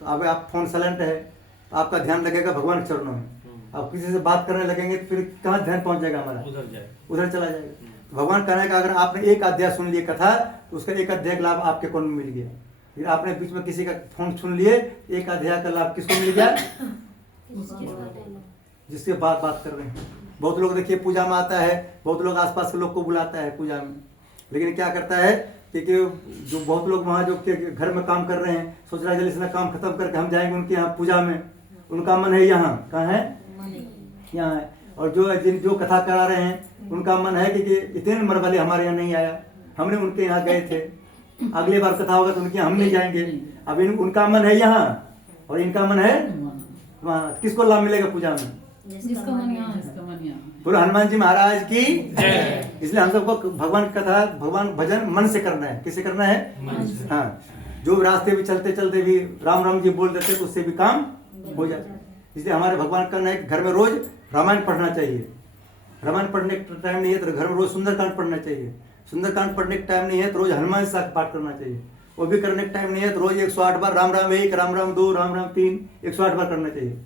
तो अब आप फोन साइलेंट है तो आपका ध्यान लगेगा भगवान के चरणों में। आप किसी से बात करने लगेंगे तो फिर कहाँ ध्यान पहुंच जाएगा हमारा? उधर जाए। उधर चला जाएगा। तो भगवान कहने का अगर आपने एक अध्याय सुन लिए कथा तो उसका एक अध्याय का लाभ आपके कौन में मिल गया। फिर आपने बीच में किसी का फोन सुन लिए, एक अध्याय का लाभ किसको मिल गया? जिसके बात कर रहे हैं। बहुत लोग देखिए पूजा में आता है, बहुत लोग आसपास के लोग को बुलाता है पूजा में, लेकिन क्या करता है कि जो बहुत लोग वहाँ जो घर में काम कर रहे हैं सोच रहा है जल्दी से काम खत्म करके हम जाएंगे उनके यहाँ पूजा में, उनका मन है यहाँ, कहाँ है? यहाँ है। और जो कथा करा रहे हैं उनका मन है कि इतने नंबर वाले हमारे यहाँ नहीं आया, हमने उनके यहाँ गए थे, अगली बार कथा होगा तो उनके यहाँ हम नहीं जाएंगे। अब उनका मन है यहाँ और इनका मन है वहाँ, किसको लाभ मिलेगा पूजा में? जिसका मन यहाँ, जिसका मन यहाँ। बोलो हनुमान जी महाराज की जय। इसलिए हम सबको भगवान की कथा, भगवान भजन मन से करना है। किससे करना है? मन से। हाँ, जो रास्ते भी चलते चलते भी राम राम जी बोल देते तो उससे भी काम हो जाता है। इसलिए हमारे भगवान करना है कि घर में रोज रामायण पढ़ना चाहिए। रामायण पढ़ने का टाइम नहीं है तो घर में रोज सुंदरकांड पढ़ना चाहिए। सुंदरकांड पढ़ने का टाइम नहीं है तो रोज हनुमान चालीसा का पाठ करना चाहिए। वो भी करने का टाइम नहीं है तो रोज 108 बार राम राम 1, राम राम 2, राम राम 3, 108 बार करना चाहिए।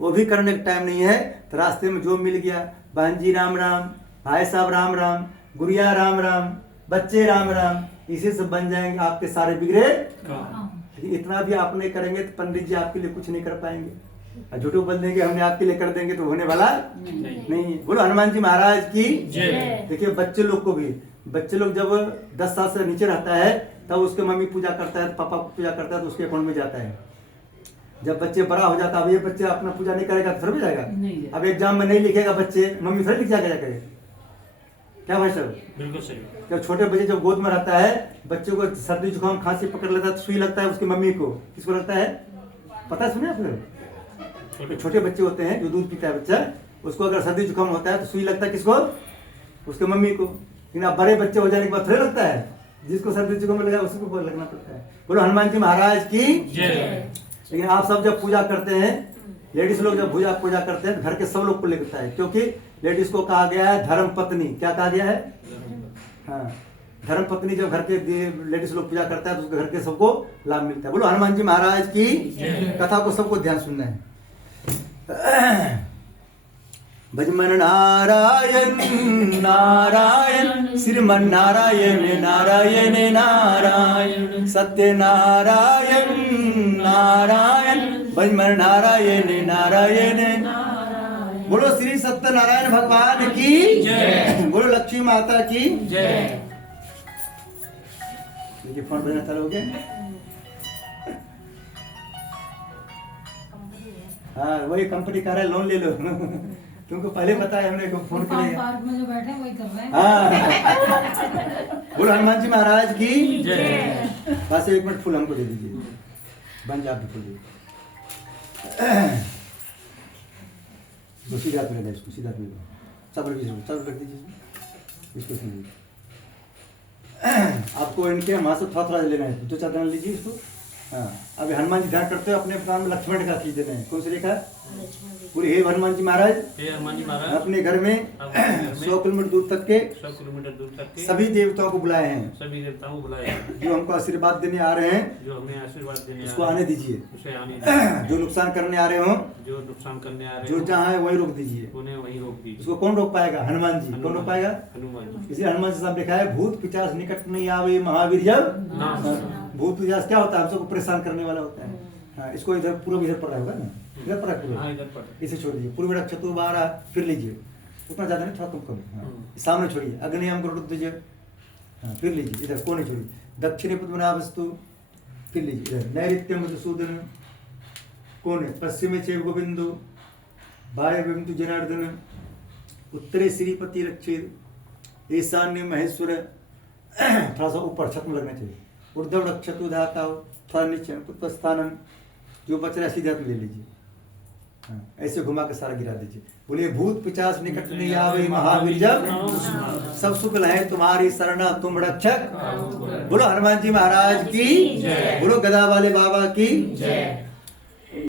वो भी करने का टाइम नहीं है तो रास्ते में जो मिल गया, बहन जी राम राम, भाई साहब राम राम, गुड़िया राम राम, बच्चे राम राम, इसी से बन जाएंगे आपके सारे बिगड़े। इतना भी आप नहीं करेंगे तो पंडित जी आपके लिए कुछ नहीं कर पाएंगे। झूठो बोल देंगे हमने आपके लिए कर देंगे तो होने वाला नहीं। बोलो हनुमान जी महाराज की जय। देखिए बच्चे लोग को भी, बच्चे लोग जब 10 साल से नीचे रहता है तब उसके मम्मी पूजा करता है, पापा पूजा करता है तो उसके अकाउंट में जाता है। जब बच्चे बड़ा हो जाता है, अब ये बच्चे अपना पूजा नहीं करेगा तो थोड़ा जाएगा। अब एग्जाम में नहीं लिखेगा बच्चे, मम्मी थोड़ी लिख जाएगा जाकर, क्या भाई साहब? बिल्कुल सही। जब छोटे बच्चे जब गोद में रहता है, बच्चों को सर्दी जुकाम खांसी पकड़ लेता है तो सुई लगता है उसकी मम्मी को। किसको लगता है पता है? सुने आप लोग? छोटे बच्चे होते हैं जो दूध पीता है बच्चा, उसको अगर सर्दी जुकाम होता है तो सुई लगता है किसको? उसके मम्मी को। लेकिन अब बड़े बच्चे हो जाने के बाद थोड़े लगता है, जिसको सर्दी जुकाम लगा उसको लगना पड़ता है। बोलो हनुमान जी महाराज की जय। लेकिन आप सब जब पूजा करते हैं, लेडीज लोग जब पूजा करते हैं घर के सब लोग को लेता है, क्योंकि लेडीज को कहा गया है धर्म पत्नी। क्या कहा गया है? हाँ, धर्म पत्नी। जब घर के लेडीज लोग पूजा करता है तो उसके घर के सबको लाभ मिलता है। बोलो हनुमान जी महाराज की कथा को सबको ध्यान सुनना है। भजमन नारायण नारायण श्रीमन नारायण नारायण नारायण सत्य नारायण नारायण भजमन नारायण नारायण। बोलो श्री सत्यनारायण भगवान की जय। बोलो लक्ष्मी माता की जय। देखिए फोन बजना चालू हो गया। हाँ वही कंपनी कह रहा है लोन ले लो तुमको पहले बताया हमने को फोन कर लिया। पार्क में जो बैठे हैं वही कर रहे हैं। हाँ बोलो हनुमान जी महाराज की जय। बस 1 मिनट फूल हमको दे दीजिए, बन जा फूल दीजिए। सीधा में लेना इसको, सीधा में चादर रख दीजिए इसको। सुनिए आपको इनके वहां से थोड़ा लेना है, 2 चादर लीजिए इसको। हाँ अभी हनुमान जी ध्यान करते हो अपने काम में लक्ष्मण का खींच देना है। कौन से लिखा? पूरे हे हनुमान जी महाराज हे हनुमान जी महाराज अपने घर में 100 किलोमीटर दूर तक के 100 किलोमीटर दूर तक के सभी देवताओं को बुलाए हैं, सभी देवताओं को बुलाया है, जो हमको आशीर्वाद देने आ रहे हैं जो हमें आशीर्वाद देने उसको आ रहे आने हैं, दीजिए। उसे आने दीजिए। जो नुकसान करने आ रहे हो, जो नुकसान करने आ रहे जो हो, जहाँ है वही रोक दीजिए। उन्हें वहीं रोक दीजिए। उसको कौन रोक पाएगा? हनुमान जी। कौन रोक पाएगा? हनुमान जी। इसलिए हनुमान जी साहब लिखा है भूत पिचास निकट नहीं आवे महावीर जब नाम। भूत पिचास क्या होता है? हम सबको परेशान करने वाला होता है। हाँ इसको इधर पूर्व इधर पड़ा होगा ना, इधर पड़ा हाँ पूर्व, इधर पर। इसे छोड़ दीजिए। पूर्व चतुर्बारा फिर लीजिए, उतना ज्यादा नहीं, थोड़ा कम कम। हाँ सामने छोड़िए, अग्नि हम को दीजिए। हाँ फिर लीजिए इधर, कोने छोड़िए। दक्षिणी पद्मना वस्तु फिर लीजिए इधर। नैऋत्य मधुसूदन कोने, पश्चिमे चैव गोविंदो, वाय बिंदु जनार्दन, उत्तरे श्रीपति रक्षित, ईशान्य महेश्वर थोड़ा सा ऊपर छत में लगना चाहिए। ऊर्ध्व रक्षतु धाता थोड़ा नीचे पुष्पस्थानम, जो बच रहा है सीधा ले लीजिए। हाँ, ऐसे घुमा के सारा गिरा दीजिए। बोलिए भूत पिचास निकट नहीं आवे महावीर जब सब सुख लहे तुम्हारी शरणा तुम रक्षक। बोलो हनुमान जी महाराज की, बोलो गदा वाले बाबा की।